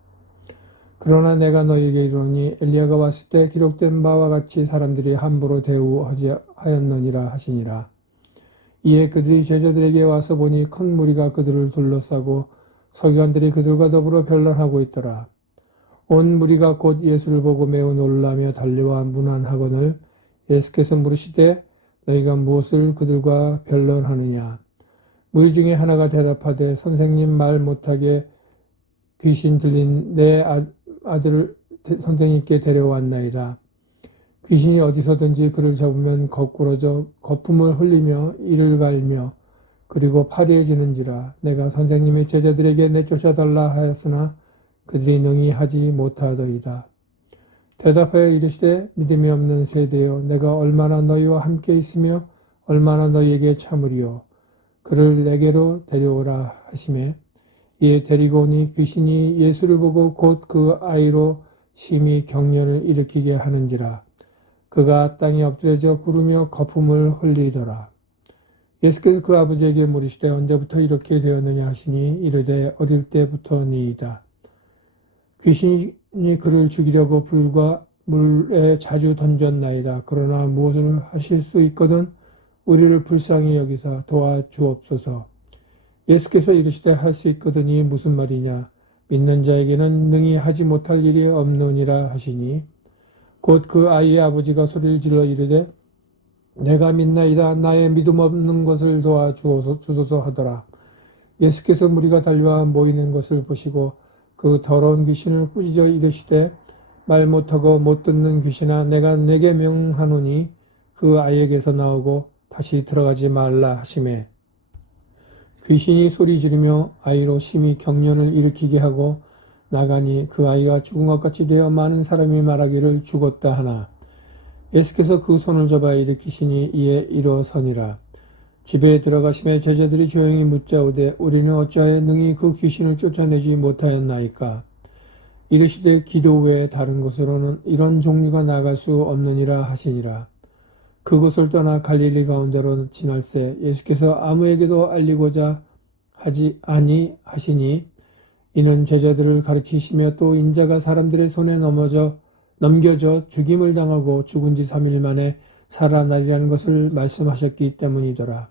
그러나 내가 너희에게 이르노니 엘리야가 왔을 때 기록된 바와 같이 사람들이 함부로 대우하지 하였느니라 하시니라. 이에 그들이 제자들에게 와서 보니 큰 무리가 그들을 둘러싸고 서기관들이 그들과 더불어 변론하고 있더라. 온 무리가 곧 예수를 보고 매우 놀라며 달려와 문안하거늘 예수께서 물으시되 너희가 무엇을 그들과 변론하느냐. 무리 중에 하나가 대답하되 선생님 말 못하게 귀신 들린 내 아들을 선생님께 데려왔나이다. 귀신이 어디서든지 그를 잡으면 거꾸러져 거품을 흘리며 이를 갈며 그리고 파리해지는지라. 내가 선생님의 제자들에게 내쫓아달라 하였으나 그들이 능히 하지 못하더이다. 대답하여 이르시되 믿음이 없는 세대여, 내가 얼마나 너희와 함께 있으며 얼마나 너희에게 참으리요. 그를 내게로 데려오라 하시매 이에 데리고 오니 귀신이 예수를 보고 곧 그 아이로 심히 경련을 일으키게 하는지라. 그가 땅에 엎드려져 구르며 거품을 흘리더라. 예수께서 그 아버지에게 물으시되 언제부터 이렇게 되었느냐 하시니 이르되 어릴 때부터니이다. 귀신이 그를 죽이려고 불과 물에 자주 던졌나이다. 그러나 무엇을 하실 수 있거든 우리를 불쌍히 여기사 도와주옵소서. 예수께서 이르시되 할 수 있거든이 무슨 말이냐. 믿는 자에게는 능히 하지 못할 일이 없느니라 하시니 곧 그 아이의 아버지가 소리를 질러 이르되 내가 믿나이다. 나의 믿음 없는 것을 도와주소서 하더라. 예수께서 무리가 달려와 모이는 것을 보시고 그 더러운 귀신을 꾸짖어 이르시되 말 못하고 못 듣는 귀신아, 내가 내게 명하노니 그 아이에게서 나오고 다시 들어가지 말라 하시매 귀신이 소리 지르며 아이로 심히 경련을 일으키게 하고 나가니 그 아이가 죽은 것 같이 되어 많은 사람이 말하기를 죽었다 하나 예수께서 그 손을 잡아 일으키시니 이에 일어서니라. 집에 들어가심에 제자들이 조용히 묻자오되 우리는 어찌하여 능히 그 귀신을 쫓아내지 못하였나이까. 이르시되 기도 외에 다른 곳으로는 이런 종류가 나갈 수 없느니라 하시니라. 그곳을 떠나 갈릴리 가운데로 지날새 예수께서 아무에게도 알리고자 하지 아니하시니 이는 제자들을 가르치시며 또 인자가 사람들의 손에 넘겨져 죽임을 당하고 죽은 지 3일 만에 살아나리라는 것을 말씀하셨기 때문이더라.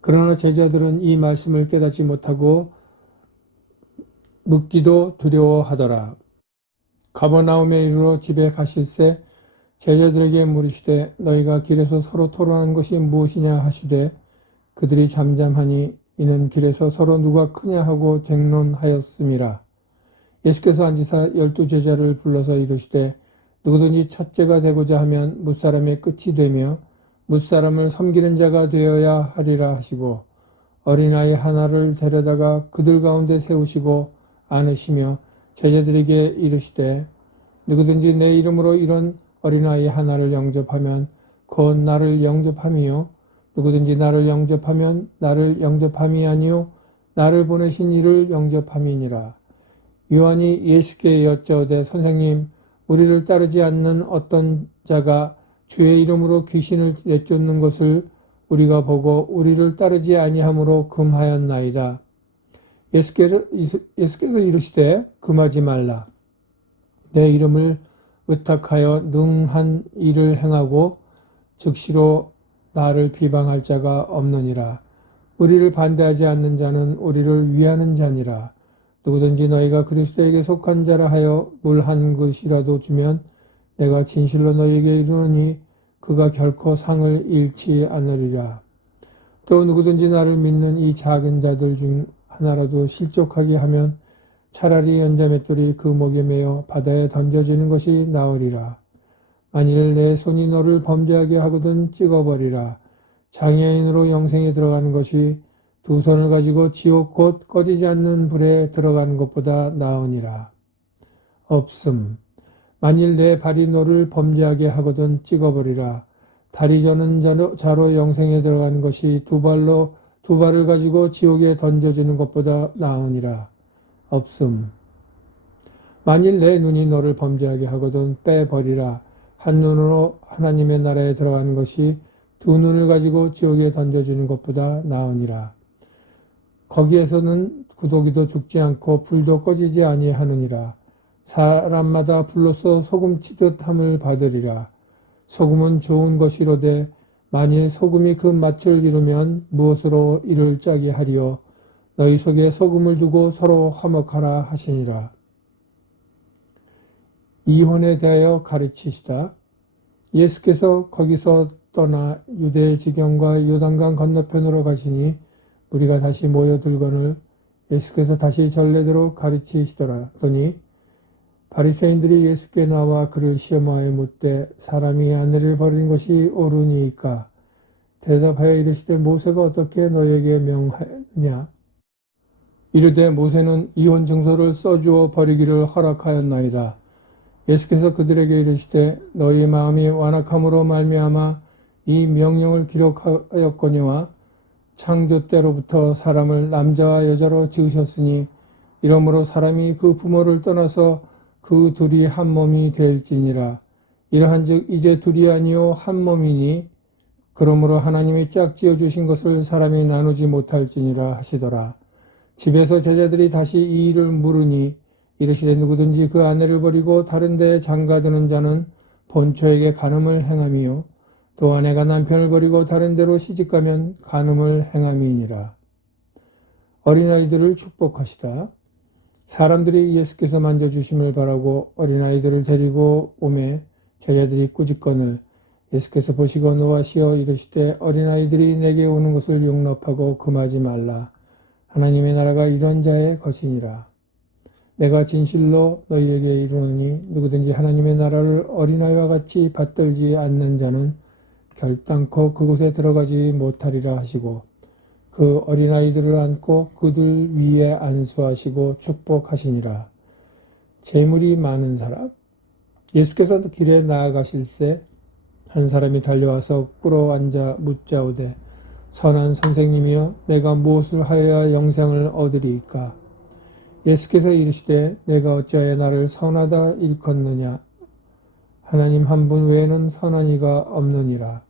그러나 제자들은 이 말씀을 깨닫지 못하고 묻기도 두려워하더라. 가버나움에 이르러 집에 가실새 제자들에게 물으시되 너희가 길에서 서로 토론한 것이 무엇이냐 하시되 그들이 잠잠하니 이는 길에서 서로 누가 크냐 하고 쟁론하였음이라. 예수께서 앉으사 12 제자를 불러서 이르시되 누구든지 첫째가 되고자 하면 뭇사람의 끝이 되며 뭇사람을 섬기는 자가 되어야 하리라 하시고 어린아이 하나를 데려다가 그들 가운데 세우시고 안으시며 제자들에게 이르시되 누구든지 내 이름으로 이런 어린아이 하나를 영접하면 곧 나를 영접함이요 누구든지 나를 영접하면 나를 영접함이 아니요 나를 보내신 이를 영접함이니라. 요한이 예수께 여짜오되 선생님 우리를 따르지 않는 어떤 자가 주의 이름으로 귀신을 내쫓는 것을 우리가 보고 우리를 따르지 아니함으로 금하였나이다. 예수께서 이르시되 금하지 말라. 내 이름을 의탁하여 능한 일을 행하고 즉시로 나를 비방할 자가 없느니라. 우리를 반대하지 않는 자는 우리를 위하는 자니라. 누구든지 너희가 그리스도에게 속한 자라 하여 물 한 그릇이라도 주면 내가 진실로 너희에게 이르노니 그가 결코 상을 잃지 않으리라. 또 누구든지 나를 믿는 이 작은 자들 중 하나라도 실족하게 하면 차라리 연자맷돌이 그 목에 매어 바다에 던져지는 것이 나으리라. 만일 내 손이 너를 범죄하게 하거든 찍어버리라. 장애인으로 영생에 들어가는 것이 두 손을 가지고 지옥 곧 꺼지지 않는 불에 들어가는 것보다 나으니라. 없음. 만일 내 발이 너를 범죄하게 하거든 찍어버리라. 다리 저는 자로 영생에 들어가는 것이 두 발을 가지고 지옥에 던져지는 것보다 나으니라. 없음. 만일 내 눈이 너를 범죄하게 하거든 빼버리라. 한 눈으로 하나님의 나라에 들어가는 것이 두 눈을 가지고 지옥에 던져지는 것보다 나으니라. 거기에서는 구더기도 죽지 않고 불도 꺼지지 아니하느니라. 사람마다 불로써 소금 치듯 함을 받으리라. 소금은 좋은 것이로되 만일 소금이 그 맛을 잃으면 무엇으로 이를 짜게 하리요. 너희 속에 소금을 두고 서로 화목하라 하시니라. 이혼에 대하여 가르치시다. 예수께서 거기서 떠나 유대 지경과 요단강 건너편으로 가시니 무리가 다시 모여들거늘 예수께서 다시 전례대로 가르치시더라더니 바리새인들이 예수께 나와 그를 시험하여 묻되 사람이 아내를 버리는 것이 옳으니까 대답하여 이르시되 모세가 어떻게 너에게 명하느냐 이르되 모세는 이혼 증서를 써주어 버리기를 허락하였나이다. 예수께서 그들에게 이르시되 너희 마음이 완악함으로 말미암아 이 명령을 기록하였거니와 창조 때로부터 사람을 남자와 여자로 지으셨으니 이러므로 사람이 그 부모를 떠나서 그 둘이 한 몸이 될지니라. 이러한즉 이제 둘이 아니요 한 몸이니 그러므로 하나님이 짝지어 주신 것을 사람이 나누지 못할지니라 하시더라. 집에서 제자들이 다시 이 일을 물으니 이르시되 누구든지 그 아내를 버리고 다른 데에 장가드는 자는 본처에게 간음을 행함이요 또 아내가 남편을 버리고 다른 데로 시집가면 간음을 행함이니라. 어린아이들을 축복하시다. 사람들이 예수께서 만져주심을 바라고 어린아이들을 데리고 오매 제자들이 꾸짖거늘 예수께서 보시고 노하시어 이르시되 어린아이들이 내게 오는 것을 용납하고 금하지 말라. 하나님의 나라가 이런 자의 것이니라. 내가 진실로 너희에게 이르노니 누구든지 하나님의 나라를 어린아이와 같이 받들지 않는 자는 결단코 그곳에 들어가지 못하리라 하시고 그 어린아이들을 안고 그들 위에 안수하시고 축복하시니라. 재물이 많은 사람. 예수께서 길에 나아가실새 한 사람이 달려와서 꿇어 앉아 묻자오되 선한 선생님이여 내가 무엇을 하여야 영생을 얻으리이까. 예수께서 이르시되 내가 어찌하여 나를 선하다 일컫느냐. 하나님 한 분 외에는 선한 이가 없느니라.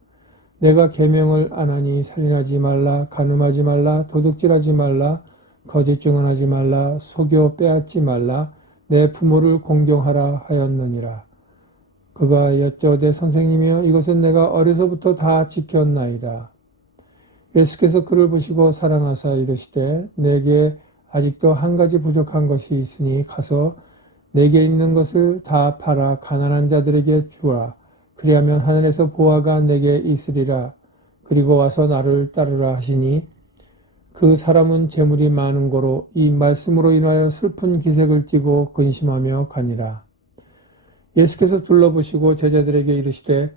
내가 계명을 안 하니 살인하지 말라, 간음하지 말라, 도둑질하지 말라, 거짓 증언하지 말라, 속여 빼앗지 말라, 내 부모를 공경하라 하였느니라. 그가 여짜오되 선생님이여 이것은 내가 어려서부터 다 지켰나이다. 예수께서 그를 보시고 사랑하사 이르시되 내게 아직도 한 가지 부족한 것이 있으니 가서 내게 있는 것을 다 팔아 가난한 자들에게 주라. 그리하면 하늘에서 보화가 내게 있으리라. 그리고 와서 나를 따르라 하시니 그 사람은 재물이 많은 고로 이 말씀으로 인하여 슬픈 기색을 띠고 근심하며 가니라. 예수께서 둘러보시고 제자들에게 이르시되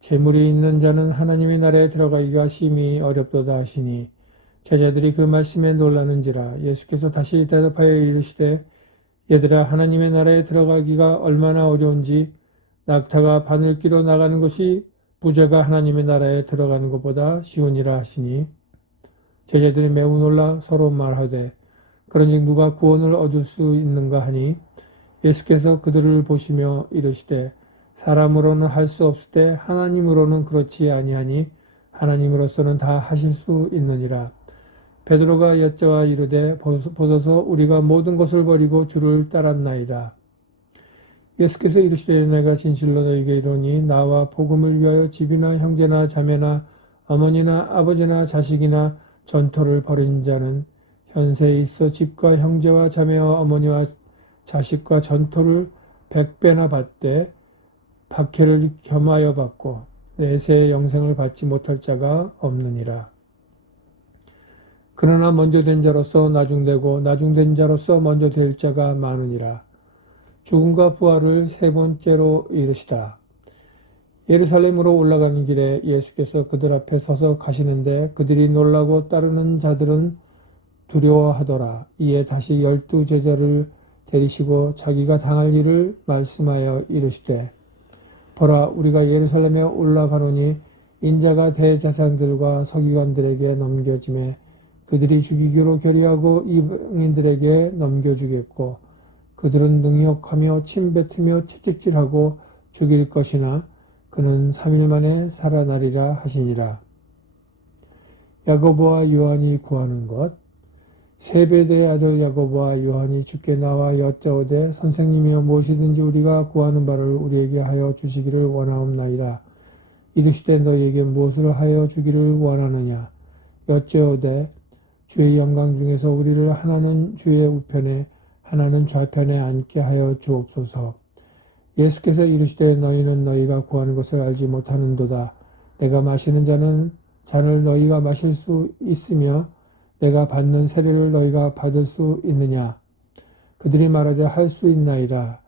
재물이 있는 자는 하나님의 나라에 들어가기가 심히 어렵도다 하시니 제자들이 그 말씀에 놀라는지라. 예수께서 다시 대답하여 이르시되 얘들아 하나님의 나라에 들어가기가 얼마나 어려운지 낙타가 바늘기로 나가는 것이 부자가 하나님의 나라에 들어가는 것보다 쉬우니라 하시니 제자들이 매우 놀라 서로 말하되 그런즉 누가 구원을 얻을 수 있는가 하니 예수께서 그들을 보시며 이르시되 사람으로는 할 수 없을 때 하나님으로는 그렇지 아니하니 하나님으로서는 다 하실 수 있느니라. 베드로가 여짜와 이르되 보소서 우리가 모든 것을 버리고 주를 따랐나이다. 예수께서 이르시되 내가 진실로 너희에게 이르노니 나와 복음을 위하여 집이나 형제나 자매나 어머니나 아버지나 자식이나 전토를 벌인 자는 현세에 있어 집과 형제와 자매와 어머니와 자식과 전토를 100배나 받되 박해를 겸하여 받고 내세의 영생을 받지 못할 자가 없느니라. 그러나 먼저 된 자로서 나중되고 나중된 자로서 먼저 될 자가 많으니라. 죽음과 부활을 세 번째로 이르시다. 예루살렘으로 올라가는 길에 예수께서 그들 앞에 서서 가시는데 그들이 놀라고 따르는 자들은 두려워하더라. 이에 다시 12 제자를 데리시고 자기가 당할 일을 말씀하여 이르시되 보라 우리가 예루살렘에 올라가노니 인자가 대제사장들과 서기관들에게 넘겨짐에 그들이 죽이기로 결의하고 이방인들에게 넘겨주겠고 그들은 능욕하며 침뱉으며 채찍질하고 죽일 것이나 그는 3일 만에 살아나리라 하시니라. 야고보와 요한이 구하는 것. 세베대의 아들 야고보와 요한이 주께 나와 여짜오되 선생님이여 무엇이든지 우리가 구하는 바를 우리에게 하여 주시기를 원하옵나이다. 이르시되 너희에게 무엇을 하여 주기를 원하느냐. 여짜오되 주의 영광 중에서 우리를 하나는 주의 우편에 하나는 좌편에 앉게 하여 주옵소서. 예수께서 이르시되 너희는 너희가 구하는 것을 알지 못하는도다. 내가 마시는 잔을 너희가 마실 수 있으며 내가 받는 세례를 너희가 받을 수 있느냐? 그들이 말하되 할 수 있나이다.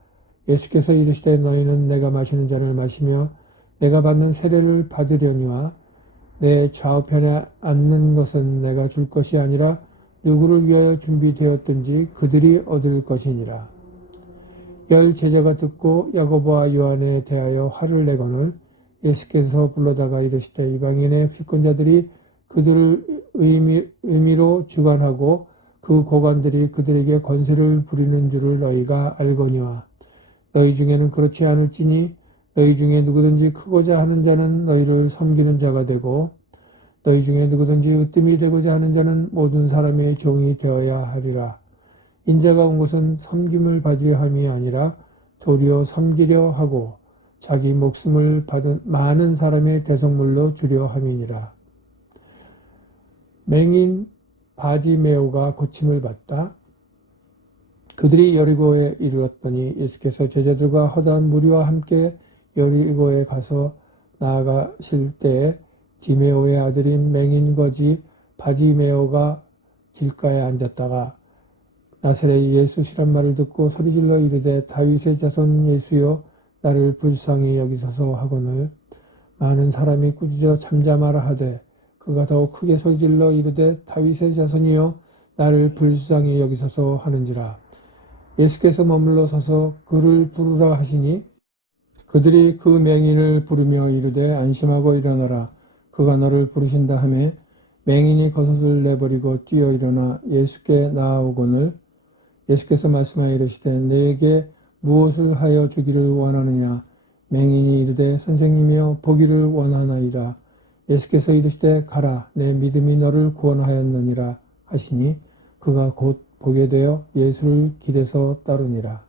예수께서 이르시되 너희는 내가 마시는 잔을 마시며 내가 받는 세례를 받으려니와 내 좌우편에 앉는 것은 내가 줄 것이 아니라 누구를 위하여 준비되었든지 그들이 얻을 것이니라. 열 제자가 듣고 야고보와 요한에 대하여 화를 내거늘 예수께서 불러다가 이르시되 이방인의 주권자들이 그들을 의미로 주관하고 그 고관들이 그들에게 권세를 부리는 줄을 너희가 알거니와 너희 중에는 그렇지 않을지니 너희 중에 누구든지 크고자 하는 자는 너희를 섬기는 자가 되고 너희 중에 누구든지 으뜸이 되고자 하는 자는 모든 사람의 종이 되어야 하리라. 인자가 온 것은 섬김을 받으려 함이 아니라 도리어 섬기려 하고 자기 목숨을 받은 많은 사람의 대속물로 주려 함이니라. 맹인 바디메오가 고침을 받다. 그들이 여리고에 이르렀더니 예수께서 제자들과 허다한 무리와 함께 여리고에 가서 나아가실 때에 디메오의 아들인 맹인 거지 바디메오가 길가에 앉았다가 나사렛 예수시란 말을 듣고 소리질러 이르되 다윗의 자손 예수여 나를 불쌍히 여기소서 하거늘 많은 사람이 꾸짖어 잠잠하라 하되 그가 더욱 크게 소리질러 이르되 다윗의 자손이여 나를 불쌍히 여기소서 하는지라. 예수께서 머물러 서서 그를 부르라 하시니 그들이 그 맹인을 부르며 이르되 안심하고 일어나라. 그가 너를 부르신다 하매 맹인이 겉옷을 내버리고 뛰어 일어나 예수께 나아오거늘 예수께서 말씀하여 이르시되 내게 무엇을 하여 주기를 원하느냐? 맹인이 이르되 선생님이여 보기를 원하나이다. 예수께서 이르시되 가라 내 믿음이 너를 구원하였느니라 하시니 그가 곧 보게 되어 예수를 길에서 따르니라.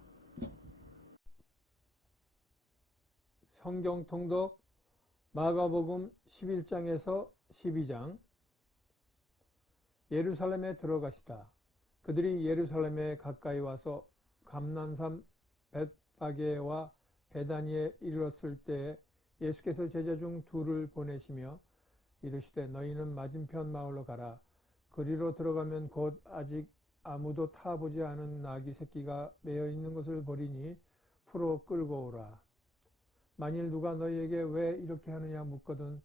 성경 통독 마가복음 11장에서 12장. 예루살렘에 들어가시다. 그들이 예루살렘에 가까이 와서 감난산 벳바게와 베다니에 이르렀을 때에 예수께서 제자 중 둘을 보내시며 이르시되 너희는 맞은편 마을로 가라. 그리로 들어가면 곧 아직 아무도 타보지 않은 나귀 새끼가 매여 있는 것을 보리니 풀어 끌고 오라. 만일 누가 너희에게 왜 이렇게 하느냐 묻거든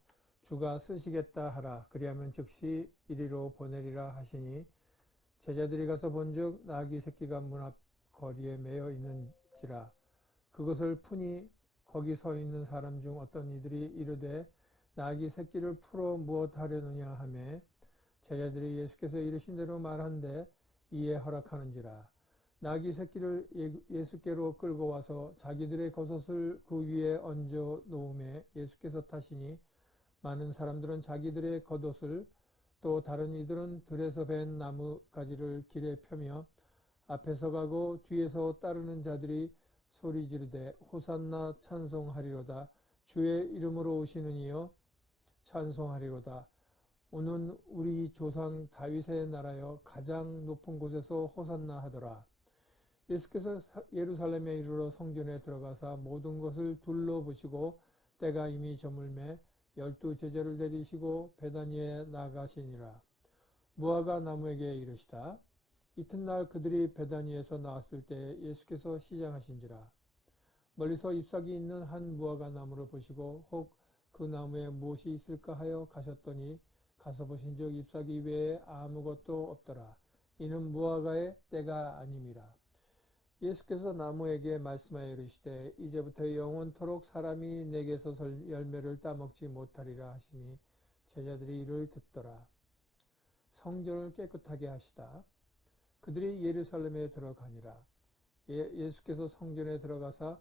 주가 쓰시겠다 하라. 그리하면 즉시 이리로 보내리라 하시니 제자들이 가서 본즉 나귀 새끼가 문 앞 거리에 매여 있는지라. 그것을 푸니 거기 서 있는 사람 중 어떤 이들이 이르되 나귀 새끼를 풀어 무엇 하려느냐 하매 제자들이 예수께서 이르신 대로 말한데 이에 허락하는지라. 나귀 새끼를 예수께로 끌고 와서 자기들의 겉옷을 그 위에 얹어 놓음에 예수께서 타시니 많은 사람들은 자기들의 겉옷을 또 다른 이들은 들에서 벤 나무 가지를 길에 펴며 앞에서 가고 뒤에서 따르는 자들이 소리 지르되 호산나 찬송하리로다. 주의 이름으로 오시는 이여 찬송하리로다. 오는 우리 조상 다윗의 나라여 가장 높은 곳에서 호산나 하더라. 예수께서 예루살렘에 이르러 성전에 들어가사 모든 것을 둘러보시고 때가 이미 저물매 12 제자를 데리시고 베다니에 나가시니라. 무화과 나무에게 이르시다. 이튿날 그들이 베다니에서 나왔을 때 예수께서 시장하신지라. 멀리서 잎사귀 있는 한 무화과 나무를 보시고 혹 그 나무에 무엇이 있을까 하여 가셨더니 가서 보신즉 잎사귀 외에 아무것도 없더라. 이는 무화과의 때가 아님이라. 예수께서 나무에게 말씀하여 이르시되 이제부터 영원토록 사람이 내게서 열매를 따먹지 못하리라 하시니 제자들이 이를 듣더라. 성전을 깨끗하게 하시다. 그들이 예루살렘에 들어가니라. 예수께서 성전에 들어가사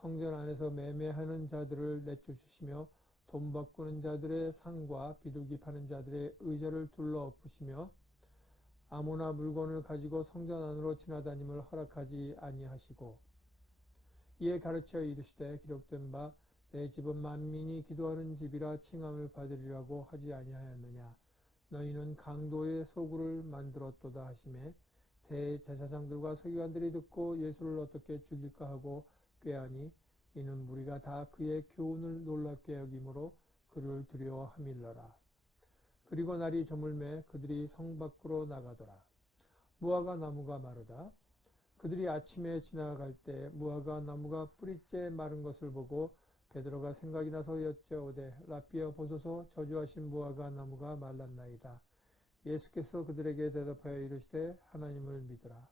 성전 안에서 매매하는 자들을 내쫓으시며 돈 바꾸는 자들의 상과 비둘기 파는 자들의 의자를 둘러 엎으시며 아무나 물건을 가지고 성전 안으로 지나다님을 허락하지 아니하시고 이에 가르쳐 이르시되 기록된 바 내 집은 만민이 기도하는 집이라 칭함을 받으리라고 하지 아니하였느냐. 너희는 강도의 소굴을 만들었도다 하시매 대제사장들과 서기관들이 듣고 예수를 어떻게 죽일까 하고 꾀하니 이는 무리가 다 그의 교훈을 놀랍게 여기므로 그를 두려워함일러라. 그리고 날이 저물매 그들이 성 밖으로 나가더라. 무화과 나무가 마르다. 그들이 아침에 지나갈 때 무화과 나무가 뿌리째 마른 것을 보고 베드로가 생각이 나서 여쭤오되 라삐어 보소서 저주하신 무화과 나무가 말랐나이다. 예수께서 그들에게 대답하여 이르시되 하나님을 믿으라.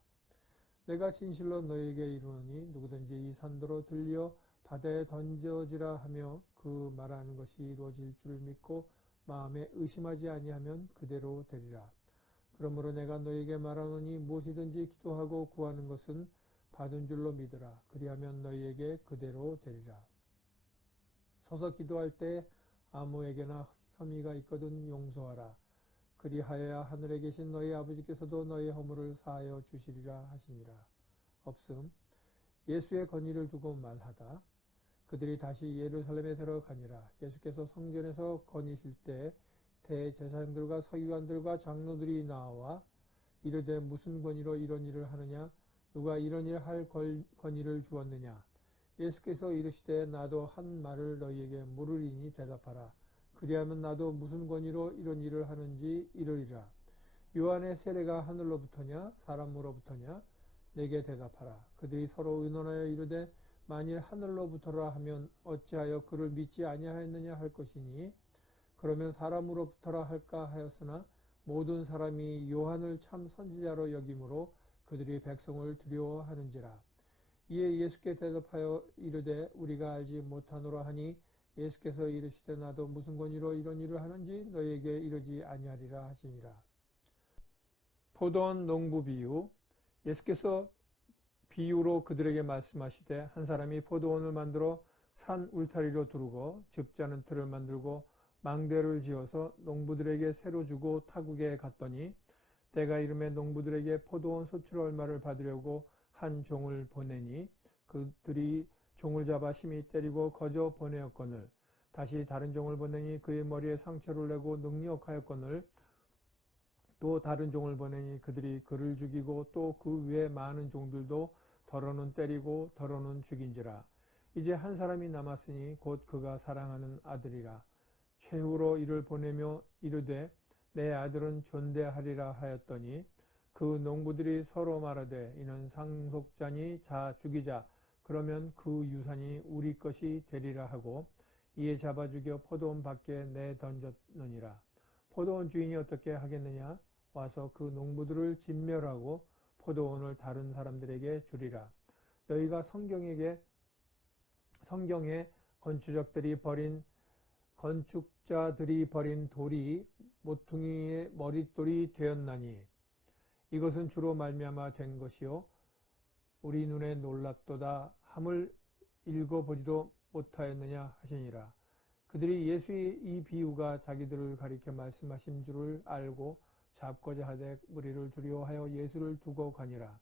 내가 진실로 너희에게 이르노니 누구든지 이 산도로 들려 바다에 던져지라 하며 그 말하는 것이 이루어질 줄 믿고 마음에 의심하지 아니하면 그대로 되리라. 그러므로 내가 너희에게 말하노니 무엇이든지 기도하고 구하는 것은 받은 줄로 믿으라. 그리하면 너희에게 그대로 되리라. 서서 기도할 때 아무에게나 혐의가 있거든 용서하라. 그리하여야 하늘에 계신 너희 아버지께서도 너희 허물을 사하여 주시리라 하시니라. 없음. 예수의 건의를 두고 말하다. 그들이 다시 예루살렘에 들어가니라. 예수께서 성전에서 건의실 때 대제사장들과 서기관들과 장로들이 나와 이르되 무슨 권위로 이런 일을 하느냐? 누가 이런 일을 할 권위를 주었느냐? 예수께서 이르시되 나도 한 말을 너희에게 물으리니 대답하라. 그리하면 나도 무슨 권위로 이런 일을 하는지 이르리라. 요한의 세례가 하늘로부터냐 사람으로부터냐? 내게 대답하라. 그들이 서로 의논하여 이르되 만일 하늘로부터라 하면 어찌하여 그를 믿지 아니하였느냐 할 것이니 그러면 사람으로부터라 할까 하였으나 모든 사람이 요한을 참 선지자로 여김으로 그들이 백성을 두려워하는지라. 이에 예수께 대답하여 이르되 우리가 알지 못하노라 하니 예수께서 이르시되 나도 무슨 권위로 이런 일을 하는지 너희에게 이르지 아니하리라 하시니라. 포도원 농부 비유. 예수께서 비유로 그들에게 말씀하시되 한 사람이 포도원을 만들어 산 울타리로 두르고 즙자는 틀을 만들고 망대를 지어서 농부들에게 새로 주고 타국에 갔더니 때가 이름에 농부들에게 포도원 소출 얼마를 받으려고 한 종을 보내니 그들이 종을 잡아 심히 때리고 거저 보내었거늘 다시 다른 종을 보내니 그의 머리에 상처를 내고 능력하였거늘 또 다른 종을 보내니 그들이 그를 죽이고 또 그 외 많은 종들도 더러는 때리고 더러는 죽인지라. 이제 한 사람이 남았으니 곧 그가 사랑하는 아들이라. 최후로 이를 보내며 이르되 내 아들은 존대하리라 하였더니 그 농부들이 서로 말하되 이는 상속자니 자 죽이자. 그러면 그 유산이 우리 것이 되리라 하고 이에 잡아 죽여 포도원 밖에 내던졌느니라. 포도원 주인이 어떻게 하겠느냐? 와서 그 농부들을 진멸하고 포도원을 다른 사람들에게 주리라. 너희가 성경에 건축자들이 버린 돌이 모퉁이의 머릿돌이 되었나니 이것은 주로 말미암아 된 것이요 우리 눈에 놀랍도다 함을 읽어보지도 못하였느냐 하시니라. 그들이 예수의 이 비유가 자기들을 가리켜 말씀하신 줄을 알고 잡고자 하되 무리를 두려워하여 예수를 두고 가니라.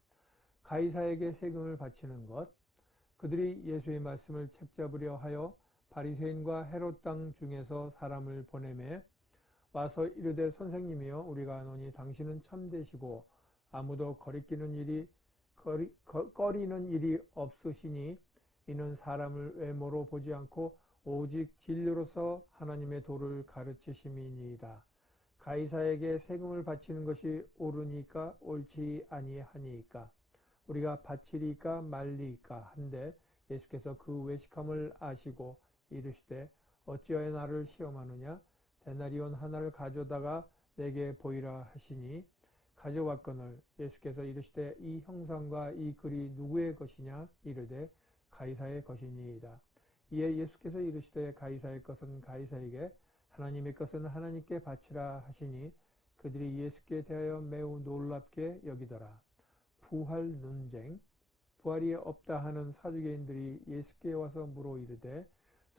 가이사에게 세금을 바치는 것. 그들이 예수의 말씀을 책잡으려 하여 바리새인과 헤롯 땅 중에서 사람을 보내매 와서 이르되 선생님이여 우리가 아노니 당신은 참되시고 아무도 꺼리는 일이 없으시니 이는 사람을 외모로 보지 않고 오직 진리로서 하나님의 도를 가르치심이니이다. 가이사에게 세금을 바치는 것이 옳으니까 옳지 아니하니까 우리가 바치리까 말리까 한데 예수께서 그 외식함을 아시고 이르시되 어찌하여 나를 시험하느냐? 데나리온 하나를 가져다가 내게 보이라 하시니 가져왔거늘 예수께서 이르시되 이 형상과 이 글이 누구의 것이냐? 이르되 가이사의 것이니이다. 이에 예수께서 이르시되 가이사의 것은 가이사에게 하나님의 것은 하나님께 바치라 하시니 그들이 예수께 대하여 매우 놀랍게 여기더라. 부활 논쟁. 부활이 없다 하는 사두개인들이 예수께 와서 물어 이르되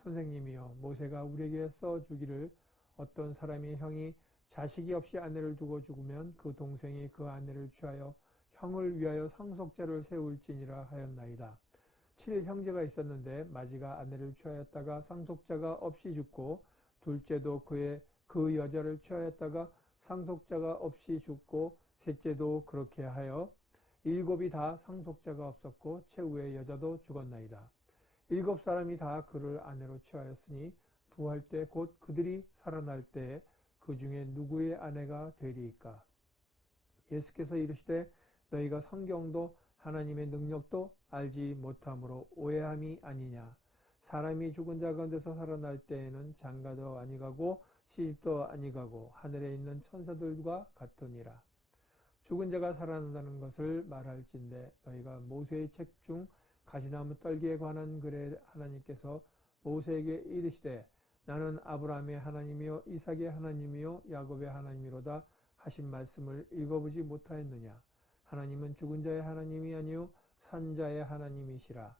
선생님이여 모세가 우리에게 써주기를 어떤 사람이 형이 자식이 없이 아내를 두고 죽으면 그 동생이 그 아내를 취하여 형을 위하여 상속자를 세울지니라 하였나이다. 7형제가 있었는데 마지가 아내를 취하였다가 상속자가 없이 죽고 둘째도 그 여자를 취하였다가 상속자가 없이 죽고 셋째도 그렇게 하여 7이 다 상속자가 없었고 최후의 여자도 죽었나이다. 7 사람이 다 그를 아내로 취하였으니 부활 때 곧 그들이 살아날 때 그 중에 누구의 아내가 되리이까? 예수께서 이르시되 너희가 성경도 하나님의 능력도 알지 못함으로 오해함이 아니냐. 사람이 죽은 자 가운데서 살아날 때에는 장가도 아니가고 시집도 아니가고 하늘에 있는 천사들과 같으니라. 죽은 자가 살아난다는 것을 말할진대 너희가 모세의 책 중 가시나무 떨기에 관한 글에 하나님께서 모세에게 이르시되 나는 아브라함의 하나님이요 이삭의 하나님이요 야곱의 하나님이로다 하신 말씀을 읽어보지 못하였느냐. 하나님은 죽은 자의 하나님이 아니요 산 자의 하나님이시라.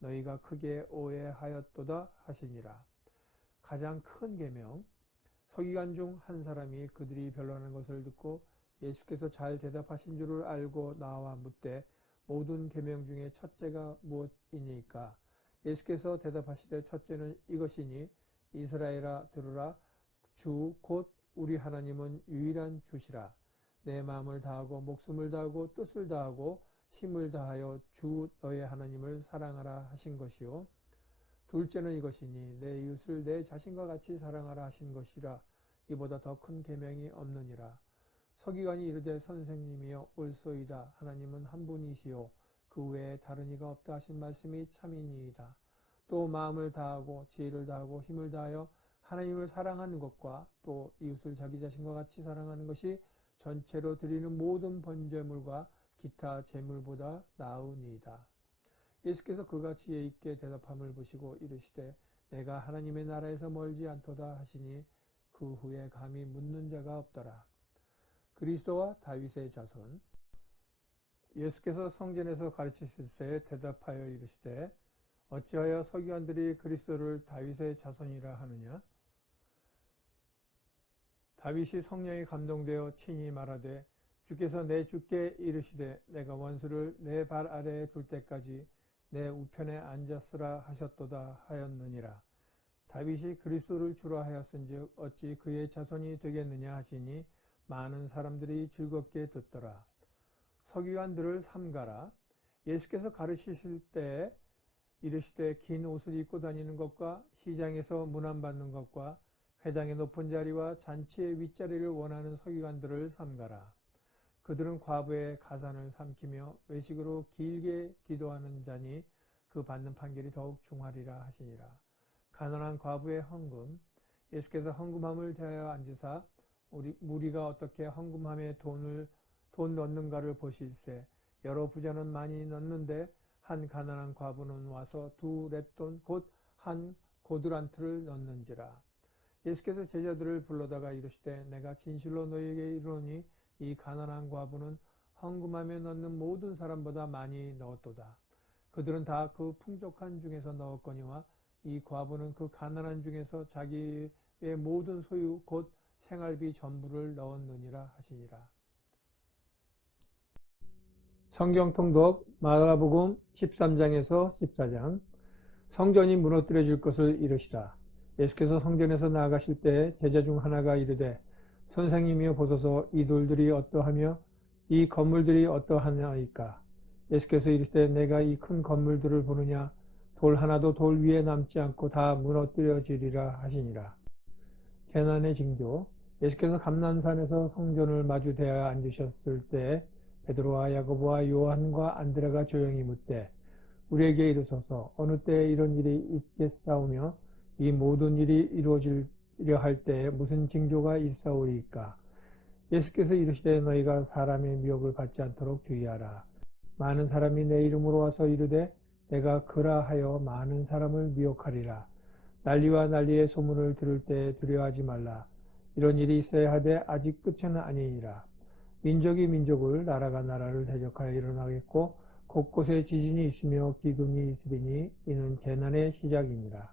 너희가 크게 오해하였도다 하시니라. 가장 큰 계명. 서기관 중 한 사람이 그들이 변론하는 것을 듣고 예수께서 잘 대답하신 줄을 알고 나와 묻되 모든 계명 중에 첫째가 무엇이니까? 예수께서 대답하시되 첫째는 이것이니 이스라엘아 들으라. 주 곧 우리 하나님은 유일한 주시라. 내 마음을 다하고 목숨을 다하고 뜻을 다하고 힘을 다하여 주 너의 하나님을 사랑하라 하신 것이요. 둘째는 이것이니 내 이웃을 내 자신과 같이 사랑하라 하신 것이라. 이보다 더 큰 계명이 없느니라. 서기관이 이르되 선생님이여 옳소이다. 하나님은 한 분이시요 그 외에 다른 이가 없다 하신 말씀이 참이니이다. 또 마음을 다하고 지혜를 다하고 힘을 다하여 하나님을 사랑하는 것과 또 이웃을 자기 자신과 같이 사랑하는 것이 전체로 드리는 모든 번제물과 기타 제물보다 나으니이다. 예수께서 그가 지혜 있게 대답함을 보시고 이르시되 내가 하나님의 나라에서 멀지 않도다 하시니 그 후에 감히 묻는 자가 없더라. 그리스도와 다윗의 자손. 예수께서 성전에서 가르치실 때 대답하여 이르시되 어찌하여 서기관들이 그리스도를 다윗의 자손이라 하느냐? 다윗이 성령에 감동되어 친히 말하되 주께서 내 주께 이르시되 내가 원수를 내 발 아래에 둘 때까지 내 우편에 앉았으라 하셨도다 하였느니라. 다윗이 그리스도를 주라 하였은즉 어찌 그의 자손이 되겠느냐 하시니 많은 사람들이 즐겁게 듣더라. 서기관들을 삼가라. 예수께서 가르치실 때 이르시되 긴 옷을 입고 다니는 것과 시장에서 문안받는 것과 회당의 높은 자리와 잔치의 윗자리를 원하는 서기관들을 삼가라. 그들은 과부의 가산을 삼키며 외식으로 길게 기도하는 자니 그 받는 판결이 더욱 중하리라 하시니라. 가난한 과부의 헌금. 예수께서 헌금함을 대하여 앉으사 무리가 어떻게 헌금함에 돈 넣는가를 보실세. 여러 부자는 많이 넣는데 한 가난한 과부는 와서 2 렙돈 곧 한 고드란트를 넣는지라. 예수께서 제자들을 불러다가 이르시되 내가 진실로 너희에게 이르노니 이 가난한 과부는 헌금함에 넣는 모든 사람보다 많이 넣었도다. 그들은 다 그 풍족한 중에서 넣었거니와 이 과부는 그 가난한 중에서 자기의 모든 소유 곧 생활비 전부를 넣었느니라 하시니라. 성경 통독 마가복음 13장에서 14장. 성전이 무너뜨려질 것을 이르시라. 예수께서 성전에서 나아가실 때 제자 중 하나가 이르되 선생님이여 보소서 이 돌들이 어떠하며 이 건물들이 어떠하나이까? 예수께서 이르시되 내가 이 큰 건물들을 보느냐? 돌 하나도 돌 위에 남지 않고 다 무너뜨려지리라 하시니라. 재난의 징조. 예수께서 감람산에서 성전을 마주 대하여 앉으셨을 때 베드로와 야고보와 요한과 안드레가 조용히 묻되 우리에게 이르소서 어느 때에 이런 일이 있겠사오며 이 모든 일이 이루어지려 할 때에 무슨 징조가 있사오리이까? 예수께서 이르시되 너희가 사람의 미혹을 받지 않도록 주의하라. 많은 사람이 내 이름으로 와서 이르되 내가 그라 하여 많은 사람을 미혹하리라. 난리와 난리의 소문을 들을 때 두려워하지 말라. 이런 일이 있어야 하되 아직 끝은 아니니라. 민족이 민족을 나라가 나라를 대적하여 일어나겠고 곳곳에 지진이 있으며 기근이 있으리니 이는 재난의 시작이니라.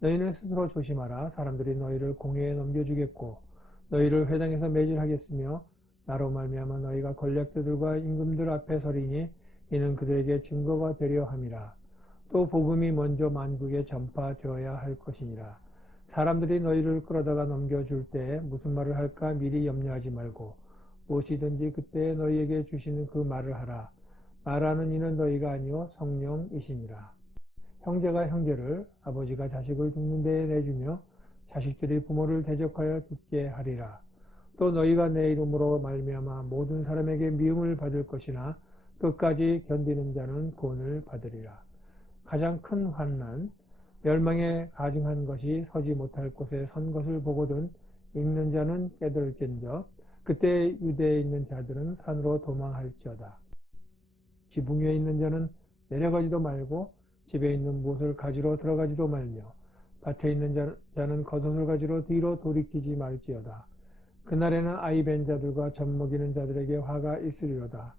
너희는 스스로 조심하라. 사람들이 너희를 공회에 넘겨주겠고 너희를 회당에서 매질하겠으며 나로 말미암아 너희가 권력자들과 임금들 앞에 서리니 이는 그들에게 증거가 되려 함이라. 또 복음이 먼저 만국에 전파되어야 할 것이니라. 사람들이 너희를 끌어다가 넘겨줄 때에 무슨 말을 할까 미리 염려하지 말고 무엇이든지 그때 너희에게 주시는 그 말을 하라. 말하는 이는 너희가 아니요 성령이시니라. 형제가 형제를 아버지가 자식을 죽는 데에 내주며 자식들이 부모를 대적하여 죽게 하리라. 또 너희가 내 이름으로 말미암아 모든 사람에게 미움을 받을 것이나 끝까지 견디는 자는 구원을 받으리라. 가장 큰 환난, 멸망에 가증한 것이 서지 못할 곳에 선 것을 보거든 읽는 자는 깨달을진저 그때 유대에 있는 자들은 산으로 도망할지어다. 지붕 위에 있는 자는 내려가지도 말고 집에 있는 무엇을 가지러 들어가지도 말며 밭에 있는 자는 겉옷을 가지러 뒤로 돌이키지 말지어다. 그날에는 아이 벤 자들과 젖 먹이는 자들에게 화가 있으리로다.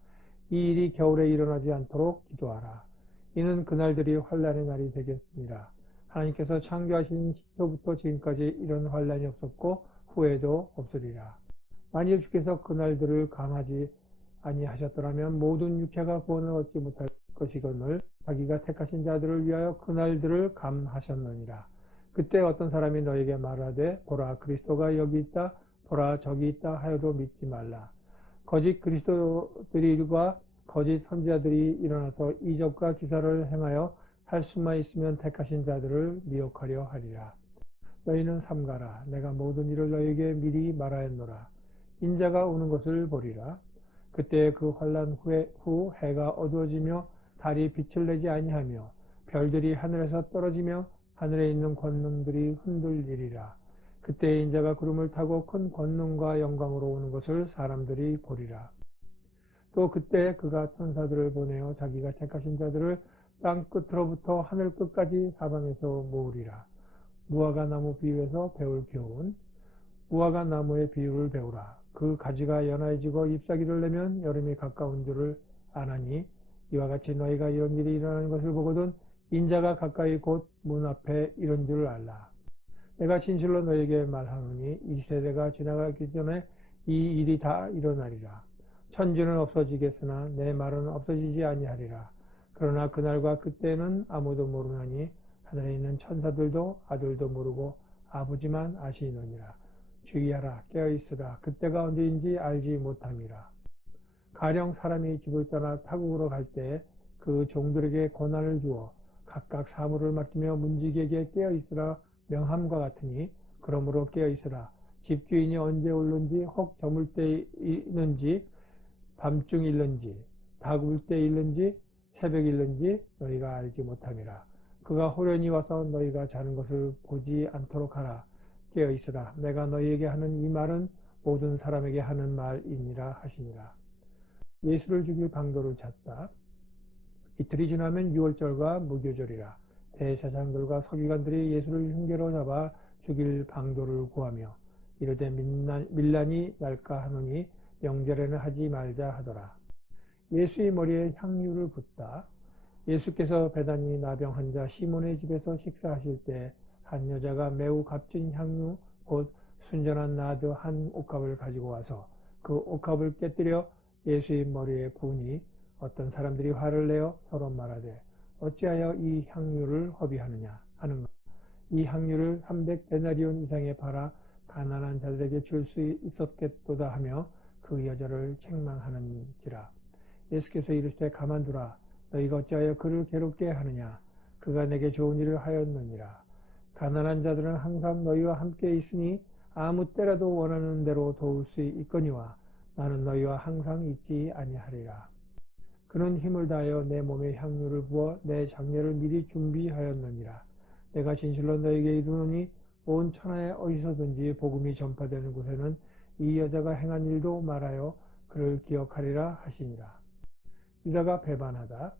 이 일이 겨울에 일어나지 않도록 기도하라. 이는 그날들이 환난의 날이 되겠습니다. 하나님께서 창조하신 시초부터 지금까지 이런 환난이 없었고 후에도 없으리라. 만일 주께서 그날들을 감하지 아니하셨더라면 모든 육체가 구원을 얻지 못할 것이거늘 자기가 택하신 자들을 위하여 그날들을 감하셨느니라. 그때 어떤 사람이 너에게 말하되 보라 그리스도가 여기 있다 보라 저기 있다 하여도 믿지 말라. 거짓 그리스도들과 거짓 선지자들이 일어나서 이적과 기사를 행하여 할 수만 있으면 택하신 자들을 미혹하려 하리라. 너희는 삼가라. 내가 모든 일을 너희에게 미리 말하였노라. 인자가 오는 것을 보리라. 그때 그 환난 후 해가 어두워지며 달이 빛을 내지 아니하며 별들이 하늘에서 떨어지며 하늘에 있는 권능들이 흔들리리라. 그때 인자가 구름을 타고 큰 권능과 영광으로 오는 것을 사람들이 보리라. 또 그때 그가 천사들을 보내어 자기가 택하신 자들을 땅 끝으로부터 하늘 끝까지 사방에서 모으리라. 무화과 나무 비유에서 배울 교훈. 무화과 나무의 비유를 배우라. 그 가지가 연하해지고 잎사귀를 내면 여름이 가까운 줄을 아나니 이와 같이 너희가 이런 일이 일어나는 것을 보거든 인자가 가까이 곧 문 앞에 이런 줄을 알라. 내가 진실로 너희에게 말하노니 이 세대가 지나가기 전에 이 일이 다 일어나리라. 천지는 없어지겠으나 내 말은 없어지지 아니하리라. 그러나 그날과 그때는 아무도 모르나니 하늘에 있는 천사들도 아들도 모르고 아버지만 아시느니라. 주의하라 깨어있으라. 그때가 언제인지 알지 못함이라. 가령 사람이 집을 떠나 타국으로 갈 때 그 종들에게 권한을 주어 각각 사물을 맡기며 문지기에게 깨어있으라 명함과 같으니 그러므로 깨어있으라. 집주인이 언제 올는지 혹 저물 때 있는지 밤중 일는지 다구울 때 일는지 새벽 일는지 너희가 알지 못함이라. 그가 호련히 와서 너희가 자는 것을 보지 않도록 하라. 깨어있으라. 내가 너희에게 하는 이 말은 모든 사람에게 하는 말이니라 하시니라. 예수를 죽일 방도를 찾다. 이틀이 지나면 유월절과 무교절이라. 대제사장들과 서기관들이 예수를 흉계로 잡아 죽일 방도를 구하며 이르되 밀란이 날까 하노니 명절에는 하지 말자 하더라. 예수의 머리에 향유를 붓다. 예수께서 베다니 나병 환자 시몬의 집에서 식사하실 때 한 여자가 매우 값진 향유 곧 순전한 나드 한 옥합을 가지고 와서 그 옥합을 깨뜨려 예수의 머리에 부으니 어떤 사람들이 화를 내어 서로 말하되 어찌하여 이 향유를 허비하느냐 하는가. 이 향유를 300데나리온 이상에 팔아 가난한 자들에게 줄 수 있었겠도다 하며 그 여자를 책망하는지라. 예수께서 이르시되 가만두라. 너희가 어찌하여 그를 괴롭게 하느냐. 그가 내게 좋은 일을 하였느니라. 가난한 자들은 항상 너희와 함께 있으니 아무 때라도 원하는 대로 도울 수 있거니와 나는 너희와 항상 있지 아니하리라. 그는 힘을 다하여 내 몸에 향유를 부어 내 장례를 미리 준비하였느니라. 내가 진실로 너희에게 이르노니 온 천하에 어디서든지 복음이 전파되는 곳에는 이 여자가 행한 일도 말하여 그를 기억하리라 하시니라. 유다가 배반하다.